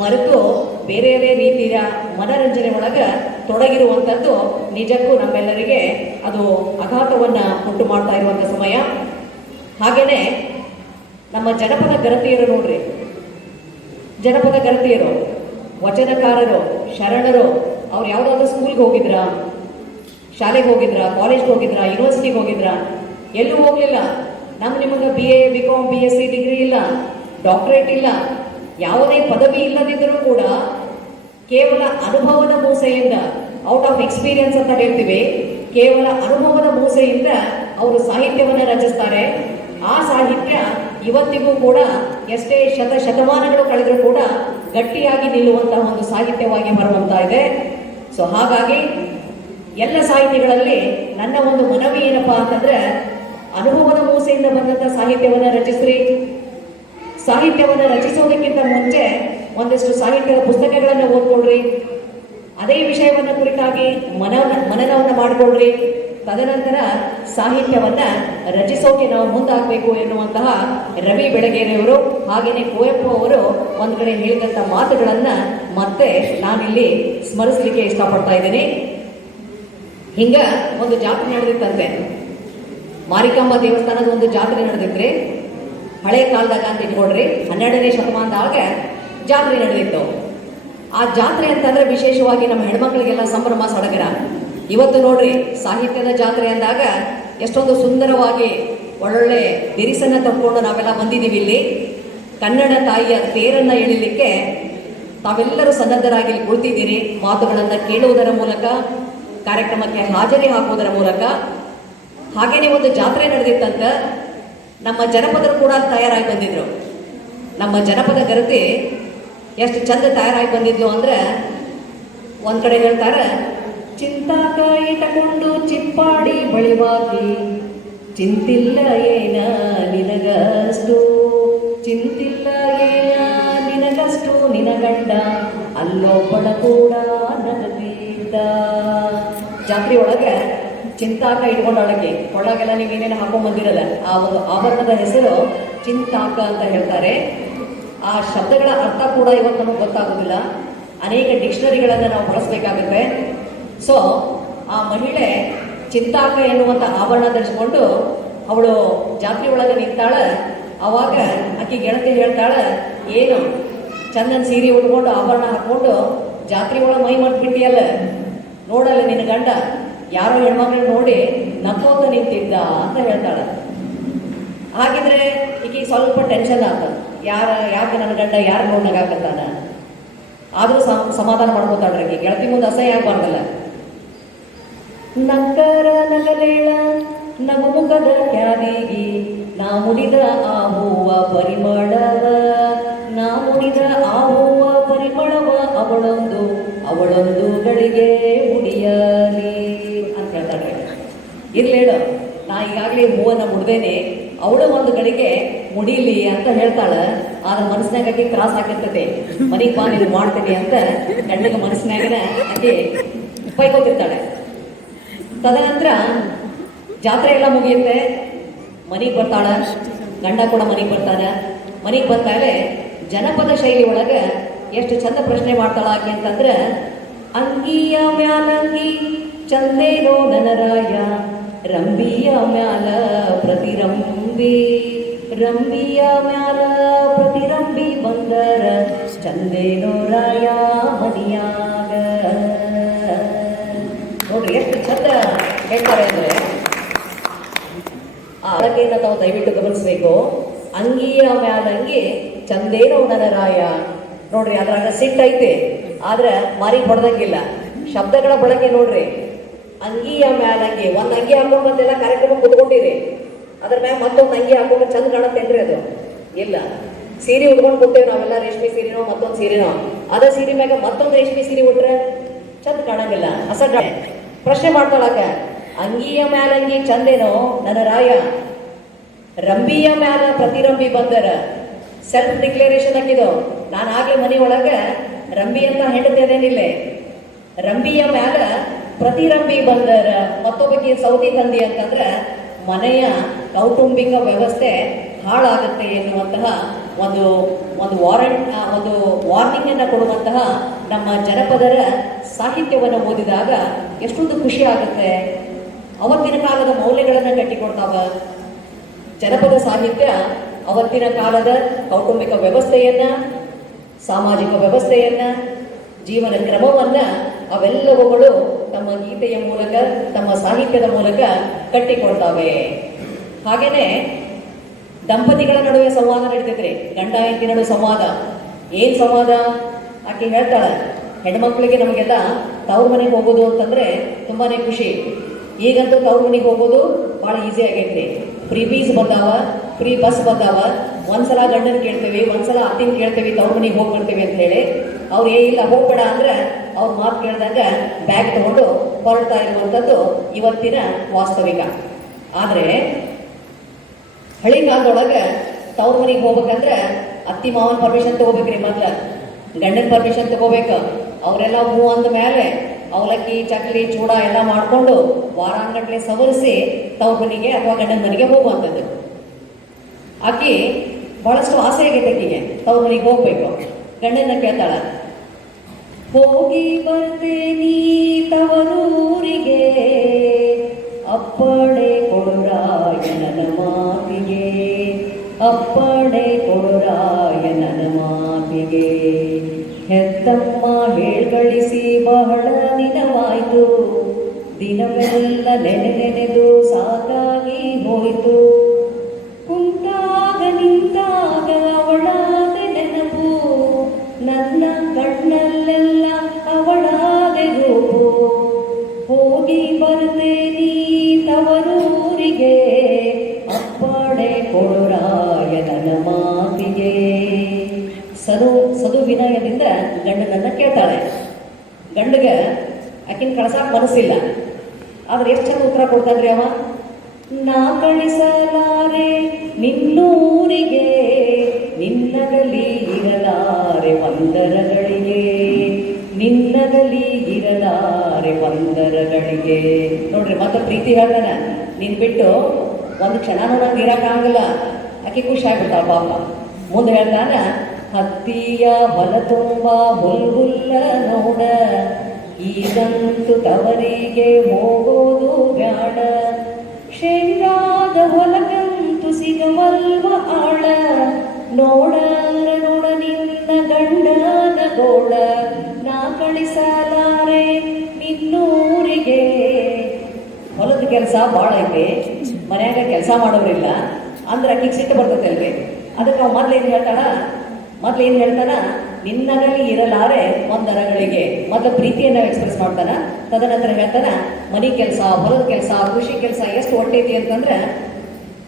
ಮರೆತು ಬೇರೆ ಬೇರೆ ರೀತಿಯ ಮನರಂಜನೆ ಒಳಗೆ ತೊಡಗಿರುವಂಥದ್ದು ನಿಜಕ್ಕೂ ನಮ್ಮೆಲ್ಲರಿಗೆ ಅದು ಆಘಾತವನ್ನ ಉಂಟು ಮಾಡ್ತಾ ಇರುವಂಥ ಸಮಯ. ಹಾಗೇನೆ ನಮ್ಮ ಜನಪದ ಗರತಿಯರು ನೋಡ್ರಿ. ಜನಪದ ಗರತಿಯರು ವಚನಕಾರರು, ಶರಣರು, ಅವ್ರು ಯಾವುದಾದ್ರೂ ಸ್ಕೂಲ್ಗೆ ಹೋಗಿದ್ರಾ? ಶಾಲೆಗೆ ಹೋಗಿದ್ರಾ? ಕಾಲೇಜ್ಗೆ ಹೋಗಿದ್ರಾ? ಯೂನಿವರ್ಸಿಟಿಗೆ ಹೋಗಿದ್ರಾ? ಎಲ್ಲೂ ಹೋಗ್ಲಿಲ್ಲ. ನಮ್ಮ ನಿಮಗೆ B A B Com B S C degree ಇಲ್ಲ ಡಾಕ್ಟರೇಟ್ ಇಲ್ಲ. ಯಾವುದೇ ಪದವಿ ಇಲ್ಲದಿದ್ದರೂ ಕೂಡ ಕೇವಲ ಅನುಭವದ ಮೂಸೆಯಿಂದ ಔಟ್ ಆಫ್ ಎಕ್ಸ್ಪೀರಿಯನ್ಸ್ ಅಂತ ಹೇಳ್ತೀವಿ. ಕೇವಲ ಅನುಭವದ ಮೂಸೆಯಿಂದ ಅವರು ಸಾಹಿತ್ಯವನ್ನು ರಚಿಸ್ತಾರೆ. ಆ ಸಾಹಿತ್ಯ ಇವತ್ತಿಗೂ ಕೂಡ ಎಷ್ಟೇ ಶತ ಶತಮಾನಗಳು ಕಳೆದರೂ ಕೂಡ ಗಟ್ಟಿಯಾಗಿ ನಿಲ್ಲುವಂತಹ ಒಂದು ಸಾಹಿತ್ಯವಾಗಿ ಹೊರಹೊಮ್ತಾ ಇದೆ. ಸೊ ಹಾಗಾಗಿ ಎಲ್ಲ ಸಾಹಿತಿಗಳಲ್ಲಿ ನನ್ನ ಒಂದು ಮನವಿ ಏನಪ್ಪಾ ಅಂತಂದ್ರೆ, ಅನುಭವದ ಮೂಸೆಯಿಂದ ಬಂದಂತ ಸಾಹಿತ್ಯವನ್ನ ರಚಿಸ್ರಿ. ಸಾಹಿತ್ಯವನ್ನ ರಚಿಸೋದಕ್ಕಿಂತ ಮುಂಚೆ ಒಂದಷ್ಟು ಸಾಹಿತ್ಯದ ಪುಸ್ತಕಗಳನ್ನು ಓದ್ಕೊಳ್ರಿ. ಅದೇ ವಿಷಯವನ್ನ ಕುರಿತಾಗಿ ಮನನ ಮನನವನ್ನು ಮಾಡಿಕೊಳ್ರಿ. ತದನಂತರ ಸಾಹಿತ್ಯವನ್ನ ರಚಿಸೋಕೆ ನಾವು ಮುಂದಾಗಬೇಕು ಎನ್ನುವಂತಹ ರವಿ ಬೆಳಗೇರಿಯವರು ಹಾಗೆಯೇ ಕುವೆಂಪು ಅವರು ಒಂದು ಕಡೆ ಹೇಳಿದಂಥ ಮಾತುಗಳನ್ನು ಮತ್ತೆ ನಾನಿಲ್ಲಿ ಸ್ಮರಿಸಲಿಕ್ಕೆ ಇಷ್ಟಪಡ್ತಾ ಇದ್ದೀನಿ. ಹಿಂಗ ಒಂದು ಜಾತ್ರೆ ನಡೆದಿತ್ತಂತೆ. ಮಾರಿಕಾಂಬ ದೇವಸ್ಥಾನದ ಒಂದು ಜಾತ್ರೆ ನಡೆದಿದ್ರಿ ಹಳೆ ಕಾಲದಾಗ ಅಂತ ಇಟ್ಕೊಡ್ರಿ ಹನ್ನೆರಡನೇ ಶತಮಾನದಾಗ ಜಾತ್ರೆ ನಡೆದಿತ್ತು. ಆ ಜಾತ್ರೆ ಅಂತಂದ್ರೆ ವಿಶೇಷವಾಗಿ ನಮ್ಮ ಹೆಣ್ಮಕ್ಳಿಗೆಲ್ಲ ಸಂಭ್ರಮ ಸಡಗರ. ಇವತ್ತು ನೋಡ್ರಿ, ಸಾಹಿತ್ಯದ ಜಾತ್ರೆ ಅಂದಾಗ ಎಷ್ಟೊಂದು ಸುಂದರವಾಗಿ ಒಳ್ಳೊಳ್ಳೆ ಬಿರಿಸನ್ನ ತಕ್ಕೊಂಡು ನಾವೆಲ್ಲ ಬಂದಿದ್ದೀವಿ ಇಲ್ಲಿ. ಕನ್ನಡ ತಾಯಿಯ ತೇರನ್ನ ಎಳಿಲಿಕ್ಕೆ ತಾವೆಲ್ಲರೂ ಸನ್ನದ್ಧರಾಗಿ ಕುಳಿತಿದ್ದೀರಿ. ಮಾತುಗಳನ್ನ ಕೇಳುವುದರ ಮೂಲಕ, ಕಾರ್ಯಕ್ರಮಕ್ಕೆ ಹಾಜರಿ ಹಾಕುವುದರ ಮೂಲಕ. ಹಾಗೇನೆ ಒಂದು ಜಾತ್ರೆ ನಡೆದಿತ್ತಂತ ನಮ್ಮ ಜನಪದರು ಕೂಡ ತಯಾರಾಗಿ ಬಂದಿದ್ರು. ನಮ್ಮ ಜನಪದ ಗರತಿ ಎಷ್ಟು ಚಂದ ತಯಾರಾಗಿ ಬಂದಿದ್ಲು ಅಂದ್ರೆ ಒಂದ್ ಕಡೆ ಹೇಳ್ತಾರ ಚಿಂತಾಕ ತಗೊಂಡು ಚಿಪ್ಪಾಡಿ ಬಳಿವಾಕಿ ಚಿಂತಿಲ್ಲ ಏನ ನಿನಗಷ್ಟು? ಚಿಂತಿಲ್ಲ ಏನ ನಿನಗಷ್ಟು? ನಿನಗಂಡ ಅಲ್ಲೊಬ್ಬಳ ಕೂಡ ನಗದಿದ್ದ. ಜಾತ್ರೆ ಒಳಗೆ ಚಿಂತಾಕ ಇಟ್ಕೊಂಡೊಳಗೆ ಒಳಗೆಲ್ಲ ನೀವು ಏನೇನು ಹಾಕೊಂಡ್ ಬಂದಿರಲ್ಲ, ಆ ಒಂದು ಆಭರಣದ ಹೆಸರು ಚಿಂತಾಕ ಅಂತ ಹೇಳ್ತಾರೆ. ಆ ಶಬ್ದಗಳ ಅರ್ಥ ಕೂಡ ಇವತ್ತು ನಮಗೆ ಗೊತ್ತಾಗೋದಿಲ್ಲ. ಅನೇಕ ಡಿಕ್ಷನರಿಗಳನ್ನು ನಾವು ಬಳಸಬೇಕಾಗುತ್ತೆ. ಸೊ ಆ ಮಹಿಳೆ ಚಿಂತಾಕ ಎನ್ನುವಂಥ ಆಭರಣ ಧರಿಸ್ಕೊಂಡು ಅವಳು ಜಾತ್ರೆ ಒಳಗೆ ನಿಂತಾಳೆ. ಅವಾಗ ಆಕೆ ಗೆಳತಿ ಹೇಳ್ತಾಳೆ, ಏನು? ಚಂದನ್ ಸೀರೆ ಉಟ್ಕೊಂಡು ಆಭರಣ ಹಾಕೊಂಡು ಜಾತ್ರೆ ಒಳಗೆ ಮೈ ಮಾಡ್ಬಿಟ್ಟಿಯಲ್ಲ ನೋಡಲ್ಲ ನಿನ್ನ ಗಂಡ, ಯಾರೋ ಹೆಣ್ಮಕ್ಳು ನೋಡಿ ನಕ್ಕೋತ ನಿಂತಿದ್ದ ಅಂತ ಹೇಳ್ತಾಳೆ. ಹಾಗಿದ್ರೆ ಈಕಿಗೆ ಸ್ವಲ್ಪ ಟೆನ್ಷನ್ ಆತ. ಯಾರ, ಯಾಕೆ ನನ್ನ ಗಂಡ ಯಾರು ನೋಡ್ನಾಗತ್ತಾನ ಆದರೂ ಸಮ- ಸಮಾಧಾನ ಮಾಡ್ಕೋತಾಳ್ರಿ ಆಕೆ. ಗೆಳತಿ ಮುಂದೆ ಅಸಹ್ಯ ಆಗ್ಬಾರ್ದಲ್ಲ. ನಕ್ಕರ ನಗಲೇಳ ನಗುಮುಖದ ಕ್ಯಾದಿಗೆ ನಾ ಮುಡಿದ ಆ ಹೂವ ಪರಿಮಳವ. ನಾ ಮುಡಿದ ಆ ಹೂವ ಪರಿಮಳವ ಅವಳೊಂದು ಅವಳೊಂದು ಗಳಿಗೆ ಮುಡಿಯಲಿ ಅಂತ ಹೇಳ್ತಾರೆ ಇರ್ಲೇಳು ನಾ ಈಗಾಗಲೇ ಹೂವನ್ನ ಮುಡ್ದೇನೆ, ಅವಳ ಒಂದು ಗಳಿಗೆ ಮುಡಿಲಿ ಅಂತ ಹೇಳ್ತಾಳ. ಆದ್ರೆ ಮನಸ್ಸಿನಾಗ ಆಕಿ ಕ್ರಾಸ್ ಆಗಿರ್ತದೆ. ಮನೆಗೆ ಬಾ, ನೀನು ಮಾಡ್ತೀನಿ ಅಂತ ಗಂಡಗ ಮನಸ್ಸಿನಾಗನ ಆಕಿ ಬೈಕೋತಿರ್ತಾಳೆ. ತದನಂತರ ಜಾತ್ರೆ ಎಲ್ಲ ಮುಗಿಯುತ್ತೆ. ಮನೆಗೆ ಬರ್ತಾಳ, ಗಂಡ ಕೂಡ ಮನೆಗೆ ಬರ್ತಾನ. ಮನೆಗೆ ಬರ್ತಾಳೆ ಜನಪದ ಶೈಲಿ ಒಳಗೆ ಎಷ್ಟು ಚಂದ ಪ್ರಶ್ನೆ ಮಾಡ್ತಾಳ ಆಕೆ ಅಂತಂದ್ರೆ, ಅಂಗಿಯ ಮ್ಯಾಲಂಗಿ ಚಂದೇನೋ ನನರಾಯ ರಂಬಿಯ ಮ್ಯಾಲ ಪ್ರತಿರಂಬಿ, ರಂಬಿಯ ಮ್ಯಾಲ ಪ್ರತಿರಂಬಿ ಬಂದರ. ಚಂದೇನೋ ರಾಯ ಮನಿಯಾಗ ಎಷ್ಟು ಹೇಳ್ತಾರೆ ಅಂದ್ರೆ, ಆ ಅಳಕೆಯನ್ನ ತಾವು ದಯವಿಟ್ಟು ಗಮನಿಸಬೇಕು. ಅಂಗಿಯ ಮ್ಯಾಲಂಗಿ ಚಂದೇನೋ ರಾಯ ನೋಡ್ರಿ ಅದ್ರಾಗ ಸಿಟ್ ಐತೆ. ಆದ್ರೆ ಮಾರಿ ಹೊಡೆದಂಗಿಲ್ಲ. ಶಬ್ದಗಳ ಬಳಕೆ ನೋಡ್ರಿ. ಅಂಗಿಯ ಮ್ಯಾಲಂಗಿ, ಒಂದ್ ಅಂಗಿ ಹಾಕೊಂಡು ಬಂದೆಲ್ಲ ಕಾರ್ಯಕ್ರಮ ಕುತ್ಕೊಂಡಿರಿ. ಅದ್ರ ಮ್ಯಾಗ ಮತ್ತೊಂದು ಅಂಗಿ ಹಾಕೊಂಡು ಚಂದ ಕಾಣತ್ತೇನ್ರಿ ಅದು. ಇಲ್ಲ. ಸೀರೆ ಉಟ್ಕೊಂಡು ಕೂತೇವೆ ನಾವೆಲ್ಲ, ರೇಷ್ಮೆ ಸೀರೆನೋ, ಮತ್ತೊಂದು ಸೀರೆನೋ. ಅದ ಸೀರೆ ಮ್ಯಾಗ ಮತ್ತೊಂದು ರೇಷ್ಮೆ ಸೀರೆ ಉಟ್ರೆ ಚಂದ ಕಾಣಂಗಿಲ್ಲ. ಅಸಡ್ಡ. ಪ್ರಶ್ನೆ ಮಾಡ್ತಾಳಾಕ ಅಂಗಿಯ ಮ್ಯಾಲಂಗಿ ಚಂದೇನೋ, ನನ್ನ ರಾಯ. ರಂಬಿಯ ಮ್ಯಾಲ ಪ್ರತಿರಂಬಿ ಬಂದರ. ಸೆಲ್ಫ್ ಡಿಕ್ಲೇರೇಷನ್ ಹಾಕಿದು. ನಾನು ಆಗ್ಲೇ ಮನೆ ಒಳಗೆ ರಂಬಿ ಅಂತ ಹೆಂಡತಿ ಅದೇನಿಲ್ಲ ರಂಬಿಯ ಮ್ಯಾಲ ಪ್ರತಿರಂಬಿ ಬಂದರ. ಮತ್ತೊಬ್ಬಕ್ಕೆ ಸೌದಿ ತಂದಿ ಅಂತಂದ್ರೆ ಮನೆಯ ಕೌಟುಂಬಿಕ ವ್ಯವಸ್ಥೆ ಹಾಳಾಗುತ್ತೆ ಎನ್ನುವಂತಹ ಒಂದು ಒಂದು ವಾರಂಟ್ ಒಂದು ವಾರ್ನಿಂಗ್ ಅನ್ನ ಕೊಡುವಂತಹ ನಮ್ಮ ಜನಪದರ ಸಾಹಿತ್ಯವನ್ನು ಓದಿದಾಗ ಎಷ್ಟೊಂದು ಖುಷಿ ಆಗುತ್ತೆ. ಅವತ್ತಿನ ಕಾಲದ ಮೌಲ್ಯಗಳನ್ನು ಕಟ್ಟಿಕೊಡ್ತಾವ. ಜನಪದ ಸಾಹಿತ್ಯ ಅವತ್ತಿನ ಕಾಲದ ಕೌಟುಂಬಿಕ ವ್ಯವಸ್ಥೆಯನ್ನ, ಸಾಮಾಜಿಕ ವ್ಯವಸ್ಥೆಯನ್ನ, ಜೀವನ ಕ್ರಮವನ್ನ ಅವೆಲ್ಲವುಗಳು ತಮ್ಮ ಗೀತೆಯ ಮೂಲಕ, ತಮ್ಮ ಸಾಹಿತ್ಯದ ಮೂಲಕ ಕಟ್ಟಿಕೊಡ್ತಾವೆ. ಹಾಗೇನೆ ದಂಪತಿಗಳ ನಡುವೆ ಸಂವಾದ ನಡೀತೈತ್ರಿ ಗಂಡ ಹೆಂಡತಿ ನಡುವೆ ಸಂವಾದ. ಏನ್ ಸಂವಾದ? ಆಕೆ ಹೇಳ್ತಾಳೆ ಹೆಣ್ಮಕ್ಳಿಗೆ ನಮಗೆಲ್ಲ ತವ್ರ ಮನೆಗೆ ಹೋಗೋದು ಅಂತಂದ್ರೆ ತುಂಬಾ ಖುಷಿ. ಈಗಂತೂ ತವ್ರ ಮನೆಗೆ ಹೋಗೋದು ಭಾಳ ಈಸಿ ಆಗೈತೆ ಫ್ರೀ ಫೀಸ್ ಬಂದಾವ ಫ್ರೀ ಬಸ್ ಬಂದಾವ, ಒಂದ್ಸಲ ಗಂಡನ ಕೇಳ್ತೇವೆ, ಒಂದ್ಸಲ ಅತ್ತಿನ ಕೇಳ್ತೇವೆ, ತವ್ರ ಮನೆಗೆ ಹೋಗಿ ಬರ್ತೀವಿ ಅಂತ ಹೇಳಿ ಅವ್ರು ಏ ಇಲ್ಲ ಹೋಗ್ಬೇಡ ಅಂದ್ರೆ ಅವ್ರ ಮಾತು ಕೇಳಿದಾಗ ಬ್ಯಾಗ್ ತಗೊಂಡು ಹೊರಡ್ತಾ ಇರುವಂಥದ್ದು ಇವತ್ತಿನ ವಾಸ್ತವಿಕ. ಆದರೆ ಹಳೆ ಕಾಲದೊಳಗೆ ತವ್ರ ಮನೆಗೆ ಹೋಗ್ಬೇಕಂದ್ರೆ ಅತ್ತಿ ಮಾವನ ಪರ್ಮಿಷನ್ ತಗೋಬೇಕ್ರಿ ಮೊದ್ಲ ಗಂಡನ ಪರ್ಮಿಷನ್ ತಗೋಬೇಕು. ಅವರೆಲ್ಲ ಹೂ ಅಂದ ಮೇಲೆ ಅವಲಕ್ಕಿ, ಚಕ್ಲಿ, ಚೂಡ ಎಲ್ಲ ಮಾಡಿಕೊಂಡು ವಾರಾಂಗಟ್ಲೆ ಸವರಿಸಿ ಮನೆಗೆ ಅಥವಾ ಗಂಡನ ಮನೆಗೆ ಹೋಗುವಂಥದ್ದು. ಆಕಿ ಬಹಳಷ್ಟು ಆಸೆ ಆಗೈತೆ ಆಕಿಗೆ ಮನೆಗೆ ಹೋಗ್ಬೇಕು. ಗಂಡನ ಕೇಳ್ತಾಳ, ಹೋಗಿ ಬರ್ತೇನಿ ತವರೂರಿಗೆ ಅಪ್ಪಣೆ ಕೊಡುರಾಯನನ ಮಾತಿಗೆ, ಅಪ್ಪಣೆ ಕೊಡುರಾಯನನ ಮಾತಿಗೆ. ಹೆತ್ತಮ್ಮ ಹೇಳ್ಗಳಿಸಿ ಬಹಳ ದಿನವಾಯಿತು ದಿನವೆಲ್ಲ ನೆನೆ ನೆನೆದು ಸಾಕಾಗಿ ಹೋಯಿತು. ಗಂಡನನ್ನ ಕೇಳ್ತಾಳೆ. ಗಂಡಿಗೆ ಆಕಿನ ಕಳ್ಸಕ್ಕೆ ಮನಸ್ಸಿಲ್ಲ. ಆದ್ರೆ ಎಷ್ಟು ಚಂದ ಉತ್ತರ ಕೊಡ್ತಾನ್ರಿ ಅವ? ನಾ ಕಳಿಸಲಾರೆ ನಿನ್ನೂರಿಗೆ ನಿನ್ನದಲ್ಲಿ ಇರಲಾರೆ ಬಂದರಗಳಿಗೆ ನಿನ್ನದಲ್ಲಿ ಇರಲಾರೆ ಬಂದರಗಳಿಗೆ ನೋಡ್ರಿ ಮತ್ತೆ ಪ್ರೀತಿ ಹೇಳ್ತಾನೆ. ನೀನ್ ಬಿಟ್ಟು ಒಂದು ಕ್ಷಣ ನೋಡಂಗ್ ಇರಕ್ಕಾಗಲ್ಲ ಆಕೆ ಖುಷಿ ಆಗ್ಬಿಡ್ತಾವ ಪಾಪ. ಮುಂದೆ ಹೇಳ್ತಾನ ಹತ್ತಿಯ ಬಲ ತುಂಬ ಬುಲ್ಬುಲ್ಲ ನೋಡ. ಈಗಂತೂ ತವರಿಗೆ ಹೋಗೋದು ಬ್ಯಾಡ. ಶೇಂಗಾದ ಹೊಲಗಂತು ಸಿಗವಲ್ವ ಆಳ. ನೋಡ ನೋಡ ನಿನ್ನ ಗಂಡನ ಗೋಳ. ನಾ ಕಳಿಸಲಾರೆ ನಿನ್ನೂರಿಗೆ. ಹೊಲದ ಕೆಲಸ ಭಾಳ ಐತೆ. ಮನ್ಯಾಗ ಕೆಲಸ ಮಾಡೋರಿಲ್ಲ ಅಂದ್ರೆ ಅಕ್ಕಿಗೆ ಸಿಟ್ಟು ಬರ್ತೈತಲ್ರಿ. ಅದಕ್ಕೆ ನಾವು ಮೊದ್ಲು ಏನು ಹೇಳ್ತಾಳ? ಮೊದ್ಲು ಏನು ಹೇಳ್ತಾನ? ನಿನ್ನಗಲಿ ಇರಲಾರೆ ಒಂದರಗಳಿಗೆ. ಮೊದಲು ಪ್ರೀತಿಯನ್ನ ಎಕ್ಸ್ಪ್ರೆಸ್ ಮಾಡ್ತಾನ. ತದನಂತರ ಹೇಳ್ತಾನ, ಮನಿ ಕೆಲಸ, ಹೊಲದ ಕೆಲಸ, ಕೃಷಿ ಕೆಲಸ ಎಷ್ಟು ಹೊಟ್ಟೈತಿ ಅಂತಂದ್ರೆ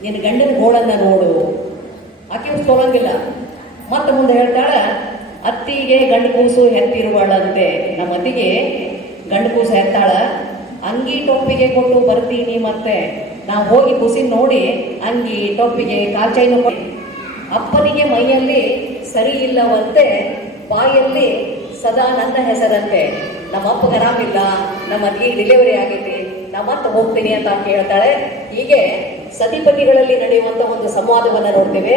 ನಿನ್ನ ಗಂಡನ ಗೋಳನ್ನ ನೋಡು. ಆಕೆ ತೋಲಂಗಿಲ್ಲ ಮತ್ತೆ ಮುಂದೆ ಹೇಳ್ತಾಳ, ಅತ್ತಿಗೆ ಗಂಡು ಕೂಸು ಹೆತ್ತಿರುವಳಂತೆ. ನಮ್ಮ ಅತ್ತಿಗೆ ಗಂಡು ಕೂಸು ಹೆತ್ತಾಳ. ಅಂಗಿ ಟೊಪ್ಪಿಗೆ ಕೊಟ್ಟು ಬರ್ತೀನಿ ಮತ್ತೆ. ನಾವು ಹೋಗಿ ಕುಸಿ ನೋಡಿ, ಅಂಗಿ ಟೊಪ್ಪಿಗೆ ಕಾಲ್ಚೈನು ಅಪ್ಪನಿಗೆ ಮೈಯಲ್ಲಿ ಸರಿ ಇಲ್ಲವಂತೆ ಬಾಯಲ್ಲಿ ಸದಾ ನನ್ನ ಹೆಸರಂತೆ. ನಮ್ಮ ಅಪ್ಪಗೆ ಆರಾಮಿಲ್ಲ ನಮ್ಮ ಅಲ್ಲಿ ಡಿಲಿವರಿ ಆಗೈತಿ ನಾ ಮತ್ತೆ ಹೋಗ್ತೀನಿ ಅಂತ ಕೇಳ್ತಾಳೆ. ಹೀಗೆ ಸತಿಪತಿಗಳಲ್ಲಿ ನಡೆಯುವಂತ ಒಂದು ಸಂವಾದವನ್ನ ನೋಡ್ತೇವೆ.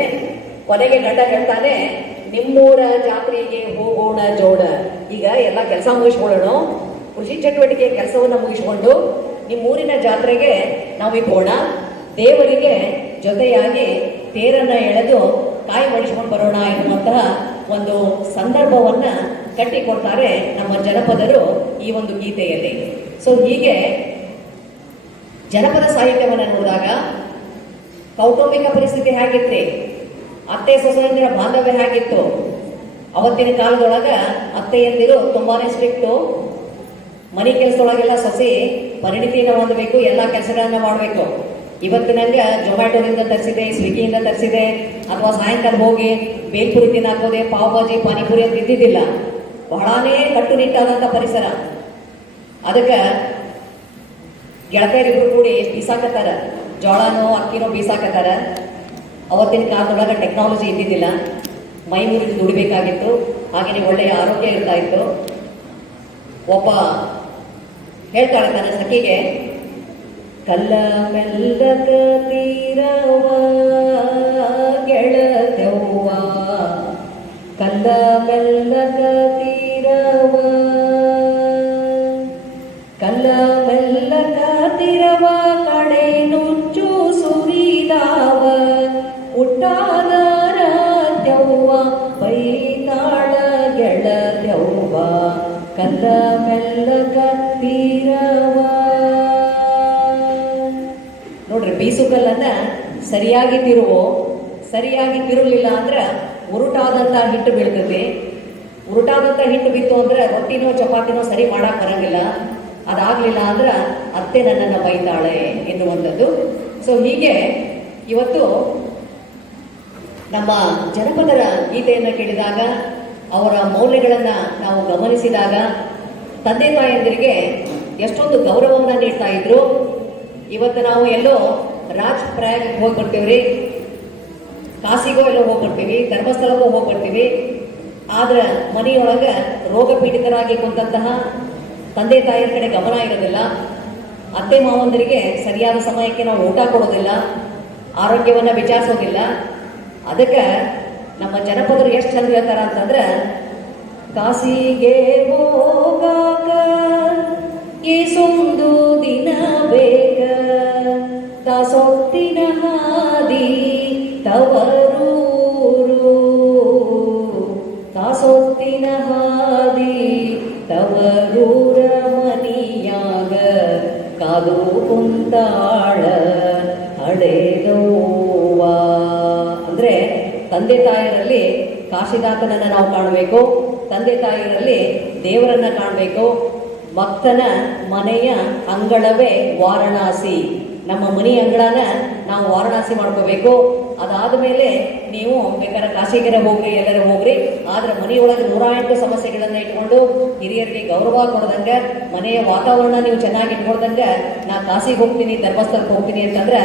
ಕೊನೆಗೆ ಗಂಡ ಹೇಳ್ತಾನೆ, ನಿಮ್ಮೂರ ಜಾತ್ರೆಗೆ ಹೋಗೋಣ ಜೋಡ ಈಗ ಎಲ್ಲ ಕೆಲಸ ಮುಗಿಸ್ಕೊಳ್ಳೋಣ. ಕೃಷಿ ಚಟುವಟಿಕೆ ಕೆಲಸವನ್ನ ಮುಗಿಸ್ಕೊಂಡು ನಿಮ್ಮೂರಿನ ಜಾತ್ರೆಗೆ ನಾವು ಹೋಗೋಣ ದೇವರಿಗೆ ಜೊತೆಯಾಗಿ ತೇರನ್ನ ಎಳೆದು ಕಾಯಿ ಒಡಿಸ್ಕೊಂಡು ಬರೋಣ ಎನ್ನುವಂತಹ ಒಂದು ಸಂದರ್ಭವನ್ನ ಕಟ್ಟಿಕೊಡ್ತಾರೆ ನಮ್ಮ ಜನಪದರು ಈ ಒಂದು ಗೀತೆಯಲ್ಲಿ. ಸೊ ಹೀಗೆ ಜನಪದ ಸಾಹಿತ್ಯವನ್ನು ನೋಡಿದಾಗ ಕೌಟುಂಬಿಕ ಪರಿಸ್ಥಿತಿ ಹೇಗಿತ್ತು? ಅತ್ತೆ ಸೊಸೆಯಂದಿರ ಬಾಂಧವ್ಯ ಹೇಗಿತ್ತು? ಅವತ್ತಿನ ಕಾಲದೊಳಗ ಅತ್ತೆಯಂದಿರು ತುಂಬಾನೇ ಸ್ಟ್ರಿಕ್ಟು. ಮನೆ ಕೆಲಸದೊಳಗೆಲ್ಲ ಸೊಸೆ ಪರಿಣಿತಿಯನ್ನು ಹೊಂದಬೇಕು, ಎಲ್ಲ ಕೆಲಸಗಳನ್ನ ಮಾಡಬೇಕು. ಇವತ್ತಿನಂಗೆ ಜೊಮ್ಯಾಟೊದಿಂದ ತರಿಸಿದೆ, ಸ್ವಿಗ್ಗಿಯಿಂದ ತರಿಸಿದೆ, ಅಥವಾ ಸಾಯಂಕಾಲ ಹೋಗಿ ಬೇಲ್ಪುರಿ ತಿನ್ನಾಕೋದೆ, ಪಾವ್ ಭಾಜಿ, ಪಾನಿಪುರಿ ಅಂತ ಇದ್ದಿದ್ದಿಲ್ಲ ಬಹಳನೇ ಕಟ್ಟುನಿಟ್ಟಾದಂಥ ಪರಿಸರ. ಅದಕ್ಕೆ ಗೆಳತಿಯರಿಬ್ರು ಕೂಡಿ ಬೀಸಾಕತ್ತಾರ. ಜೋಳನೋ, ಅಕ್ಕಿನೋ ಬೀಸಾಕತ್ತಾರ. ಅವತ್ತಿನ ಕಾಲದೊಳಗೆ ಟೆಕ್ನಾಲಜಿ ಇದ್ದಿದ್ದಿಲ್ಲ. ಮೈ ಮುರಿದು ದುಡಿಬೇಕಾಗಿತ್ತು. ಹಾಗೆಯೇ ಒಳ್ಳೆಯ ಆರೋಗ್ಯ ಇರ್ತಾ ಇತ್ತು. ಒಬ್ಬ ಹೇಳ್ತಾಳೆ ತನ್ನ ಸಖಿಗೆ ಕಲ್ಲ ಮೆಲ್ಲಕ ತೀರವ ಗೆಳತೆವ್ವ. ಕಲ್ಲ ಬೀಸುಕಲ್ಲನ್ನ ಸರಿಯಾಗಿ ತಿರುವು, ಸರಿಯಾಗಿ ತಿರುಲಿಲ್ಲ ಅಂದ್ರೆ ಉರುಟಾದಂಥ ಹಿಟ್ಟು ಬೀಳ್ತತಿ. ಉರುಟಾದಂಥ ಹಿಟ್ಟು ಬಿತ್ತು ಅಂದ್ರೆ ರೊಟ್ಟಿನೋ ಚಪಾತಿನೋ ಸರಿ ಮಾಡಕ್ ಬರಂಗಿಲ್ಲ. ಅದಾಗ್ಲಿಲ್ಲ ಅಂದ್ರ ಅತ್ತೆ ನನ್ನನ್ನು ಬೈತಾಳೆ ಎನ್ನುವಂಥದ್ದು. ಸೊ ಹೀಗೆ ಇವತ್ತು ನಮ್ಮ ಜನಪದರ ಗೀತೆಯನ್ನು ಕೇಳಿದಾಗ, ಅವರ ಮೌಲ್ಯಗಳನ್ನ ನಾವು ಗಮನಿಸಿದಾಗ, ತಂದೆ ತಾಯಂದಿರಿಗೆ ಎಷ್ಟೊಂದು ಗೌರವವನ್ನ ನೀಡ್ತಾ ಇದ್ರು. ಇವತ್ತು ನಾವು ಎಲ್ಲೋ ರಾಜ್ ಪ್ರಯಾಗ್ ಹೋಗಿ ಬರ್ತೀವ್ರಿ ಕಾಸಿಗೋ ಎಲ್ಲೋ ಹೋಗಿ ಬರ್ತೀವಿ ಧರ್ಮಸ್ಥಳಕ್ಕೂ ಹೋಗಿ ಆದ್ರೆ ಮನೆಯೊಳಗೆ ರೋಗ ಪೀಡಿತರಾಗಿ ಕುಂತಹ ತಂದೆ ತಾಯಿಯ ಕಡೆ ಗಮನ ಇರೋದಿಲ್ಲ. ಅತ್ತೆ ಮಾವಂದರಿಗೆ ಸರಿಯಾದ ಸಮಯಕ್ಕೆ ನಾವು ಊಟ ಕೊಡೋದಿಲ್ಲ, ಆರೋಗ್ಯವನ್ನ ವಿಚಾರಿಸೋದಿಲ್ಲ. ಅದಕ್ಕೆ ನಮ್ಮ ಜನಪದರು ಎಷ್ಟು ಚಂದ ಹೇಳ್ತಾರ ಅಂತಂದ್ರೆ, ಕಾಸಿಗೆ ಹೋಗಾಕ ಏಸೊಂದು ದಿನ ಬೇಕ. ತಾಸೊತ್ತಿನ ಹಾದಿ ತವರೂರು. ತಾಸೊತ್ತಿನ ಹಾದಿ ತವರೂರ ಮನಿಯಾಗ ಕಾದು ಕುಂತಾಳ ಹಳೆದೋವ. ಅಂದ್ರೆ ತಂದೆ ತಾಯರಲ್ಲಿ ಕಾಶಿನಾಥನನ್ನ ನಾವು ಕಾಣಬೇಕು, ತಂದೆ ತಾಯಿರಲ್ಲಿ ದೇವರನ್ನ ಕಾಣಬೇಕು, ಭಕ್ತನ ಮನೆಯ ಅಂಗಳವೇ ವಾರಣಾಸಿ. ನಮ್ಮ ಮನೆ ಅಂಗಳನ ನಾವು ವಾರಣಾಸಿ ಮಾಡ್ಕೋಬೇಕು. ಅದಾದ ಮೇಲೆ ನೀವು ಬೇಕಾದ್ರೆ ಕಾಶಿಗೆರೆ ಹೋಗ್ರಿ ಎಲ್ಲರ ಹೋಗ್ರಿ. ಆದ್ರೆ ಮನೆಯೊಳಗೆ ನೂರ ಎಂಟು ಸಮಸ್ಯೆಗಳನ್ನ ಇಟ್ಕೊಂಡು ಹಿರಿಯರಿಗೆ ಗೌರವ ಕೊಡದಂಗ, ಮನೆಯ ವಾತಾವರಣ ನೀವು ಚೆನ್ನಾಗಿ ಇಟ್ಕೊಳ್ದಂಗ ನಾ ಕಾಶಿಗೆ ಹೋಗ್ತೀನಿ ಧರ್ಮಸ್ಥಳಕ್ಕೆ ಹೋಗ್ತೀನಿ ಅಂತಂದ್ರೆ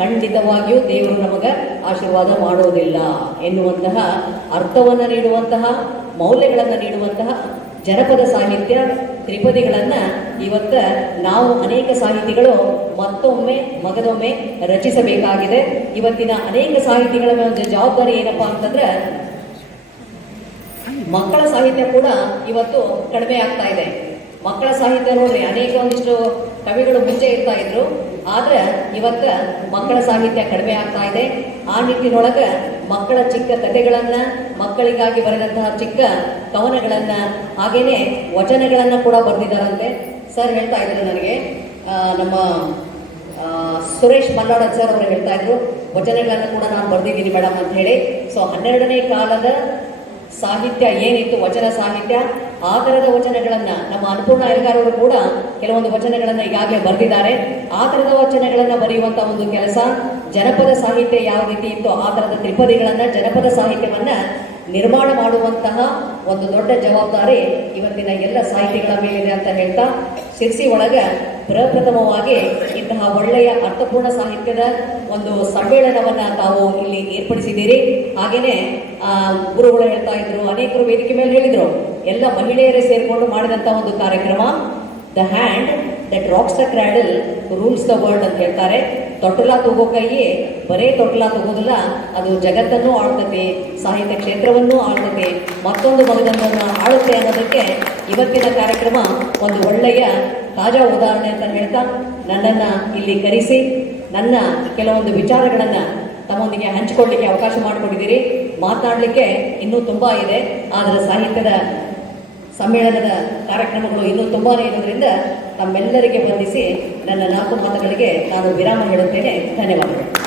ಖಂಡಿತವಾಗಿಯೂ ದೇವರು ನಮಗ ಆಶೀರ್ವಾದ ಮಾಡೋದಿಲ್ಲ ಎನ್ನುವಂತಹ ಅರ್ಥವನ್ನ ನೀಡುವಂತಹ, ಮೌಲ್ಯಗಳನ್ನು ನೀಡುವಂತಹ ಜನಪದ ಸಾಹಿತ್ಯ ತ್ರಿಪದಿಗಳನ್ನ ಇವತ್ತ ನಾವು ಅನೇಕ ಸಾಹಿತಿಗಳು ಮತ್ತೊಮ್ಮೆ, ಮಗದೊಮ್ಮೆ ರಚಿಸಬೇಕಾಗಿದೆ. ಇವತ್ತಿನ ಅನೇಕ ಸಾಹಿತಿಗಳ ಒಂದು ಜವಾಬ್ದಾರಿ ಏನಪ್ಪಾ ಅಂತಂದ್ರೆ, ಮಕ್ಕಳ ಸಾಹಿತ್ಯ ಕೂಡ ಇವತ್ತು ಕಡಿಮೆ ಆಗ್ತಾ ಇದೆ. ಮಕ್ಕಳ ಸಾಹಿತ್ಯ ನೋಡ್ರಿ, ಅನೇಕ ಒಂದಿಷ್ಟು ಕವಿಗಳು ಮುಂಚೆ ಇರ್ತಾ ಇದ್ರು. ಆದ್ರೆ ಇವತ್ತ ಮಕ್ಕಳ ಸಾಹಿತ್ಯ ಕಡಿಮೆ ಆಗ್ತಾ ಇದೆ. ಆ ನಿಟ್ಟಿನೊಳಗೆ ಮಕ್ಕಳ ಚಿಕ್ಕ ಕಥೆಗಳನ್ನ ಮಕ್ಕಳಿಗಾಗಿ ಬರೆದಂತಹ ಚಿಕ್ಕ ಕವನಗಳನ್ನ, ಹಾಗೇನೆ ವಚನಗಳನ್ನ ಕೂಡ ಬರೆದಿದ್ದಾರಂತೆ. ಸರ್ ಹೇಳ್ತಾ ಇದ್ರು ನನಗೆ. ನಮ್ಮ ಸುರೇಶ್ ಮಲ್ಲಾಡ ಸರ್ ಅವರು ಹೇಳ್ತಾ ಇದ್ರು, ವಚನಗಳನ್ನು ಕೂಡ ನಾನು ಬರೆದಿದ್ದೀನಿ ಮೇಡಮ್ ಅಂತ ಹೇಳಿ. ಸೊ ಹನ್ನೆರಡನೇ ಕಾಲದ ಸಾಹಿತ್ಯ ಏನಿತ್ತು, ವಚನ ಸಾಹಿತ್ಯ? ಆ ಥರದ ವಚನಗಳನ್ನ, ನಮ್ಮ ಅನ್ನಪೂರ್ಣ ಅಯ್ಯಗಾರವರು ಕೂಡ ಕೆಲವೊಂದು ವಚನಗಳನ್ನ ಈಗಾಗಲೇ ಬರೆದಿದ್ದಾರೆ. ಆ ಥರದ ವಚನಗಳನ್ನ ಬರೆಯುವಂತ ಒಂದು ಕೆಲಸ, ಜನಪದ ಸಾಹಿತ್ಯ ಯಾವ ರೀತಿ ಇತ್ತು ಆ ಥರದ ತ್ರಿಪದಿಗಳನ್ನ ಜನಪದ ಸಾಹಿತ್ಯವನ್ನ ನಿರ್ಮಾಣ ಮಾಡುವಂತಹ ಒಂದು ದೊಡ್ಡ ಜವಾಬ್ದಾರಿ ಇವತ್ತಿನ ಎಲ್ಲ ಸಾಹಿತಿಗಳ ಮೇಲಿದೆ ಅಂತ ಹೇಳ್ತಾ, ಶಿರ್ಸಿ ಒಳಗ ಪ್ರಪ್ರಥಮವಾಗಿ ಇಂತಹ ಒಳ್ಳೆಯ ಅರ್ಥಪೂರ್ಣ ಸಾಹಿತ್ಯದ ಒಂದು ಸಮ್ಮೇಳನವನ್ನ ತಾವು ಇಲ್ಲಿ ಏರ್ಪಡಿಸಿದ್ದೀರಿ. ಹಾಗೇನೆ, ಆ, ಗುರುಗಳು ಹೇಳ್ತಾ ಇದ್ರು, ಅನೇಕರು ವೇದಿಕೆ ಮೇಲೆ ಹೇಳಿದ್ರು. ಎಲ್ಲ ಮಹಿಳೆಯರೇ ಸೇರಿಕೊಂಡು ಮಾಡಿದಂತ ಒಂದು ಕಾರ್ಯಕ್ರಮ. The hand that rocks the cradle rules the world ಅಂತ ಹೇಳ್ತಾರೆ. ತೊಟ್ಟಲ ತಗೋ ಕೈಯೇ ಬರೇ ತೊಟ್ಟಲ ತಗೋದಿಲ್ಲ, ಅದು ಜಗತ್ತನ್ನು ಆಳ್ತತೆ ಸಾಹಿತ್ಯ ಕ್ಷೇತ್ರವನ್ನು ಆಳ್ತತೆ ಮತ್ತೊಂದು ಮಗದನ್ನು ಆಳುತ್ತೆ ಅನ್ನೋದಕ್ಕೆ ಇವತ್ತಿನ ಕಾರ್ಯಕ್ರಮ ಒಂದು ಒಳ್ಳೆಯ ತಾಜಾ ಉದಾಹರಣೆ ಅಂತ ಹೇಳ್ತಾ, ನನ್ನನ್ನು ಇಲ್ಲಿ ಕರೆಸಿ, ನನ್ನ ಕೆಲವೊಂದು ವಿಚಾರಗಳನ್ನು ತಮ್ಮೊಂದಿಗೆ ಹಂಚಿಕೊಳ್ಳಿಕ್ಕೆ ಅವಕಾಶ ಮಾಡಿಕೊಟ್ಟಿದ್ದೀರಿ. ಮಾತನಾಡಲಿಕ್ಕೆ ಇನ್ನೂ ತುಂಬ ಇದೆ, ಆದರೆ ಸಾಹಿತ್ಯದ ಸಮ್ಮೇಳನದ ಕಾರ್ಯಕ್ರಮಗಳು ಇನ್ನೂ ತುಂಬಾ ಇರೋದ್ರಿಂದ ತಮ್ಮೆಲ್ಲರಿಗೆ ಬಂಧಿಸಿ ನನ್ನ ನಾಲ್ಕು ಮಾತುಗಳಿಗೆ ನಾನು ವಿರಾಮ ಹೇಳುತ್ತೇನೆ. ಧನ್ಯವಾದಗಳು.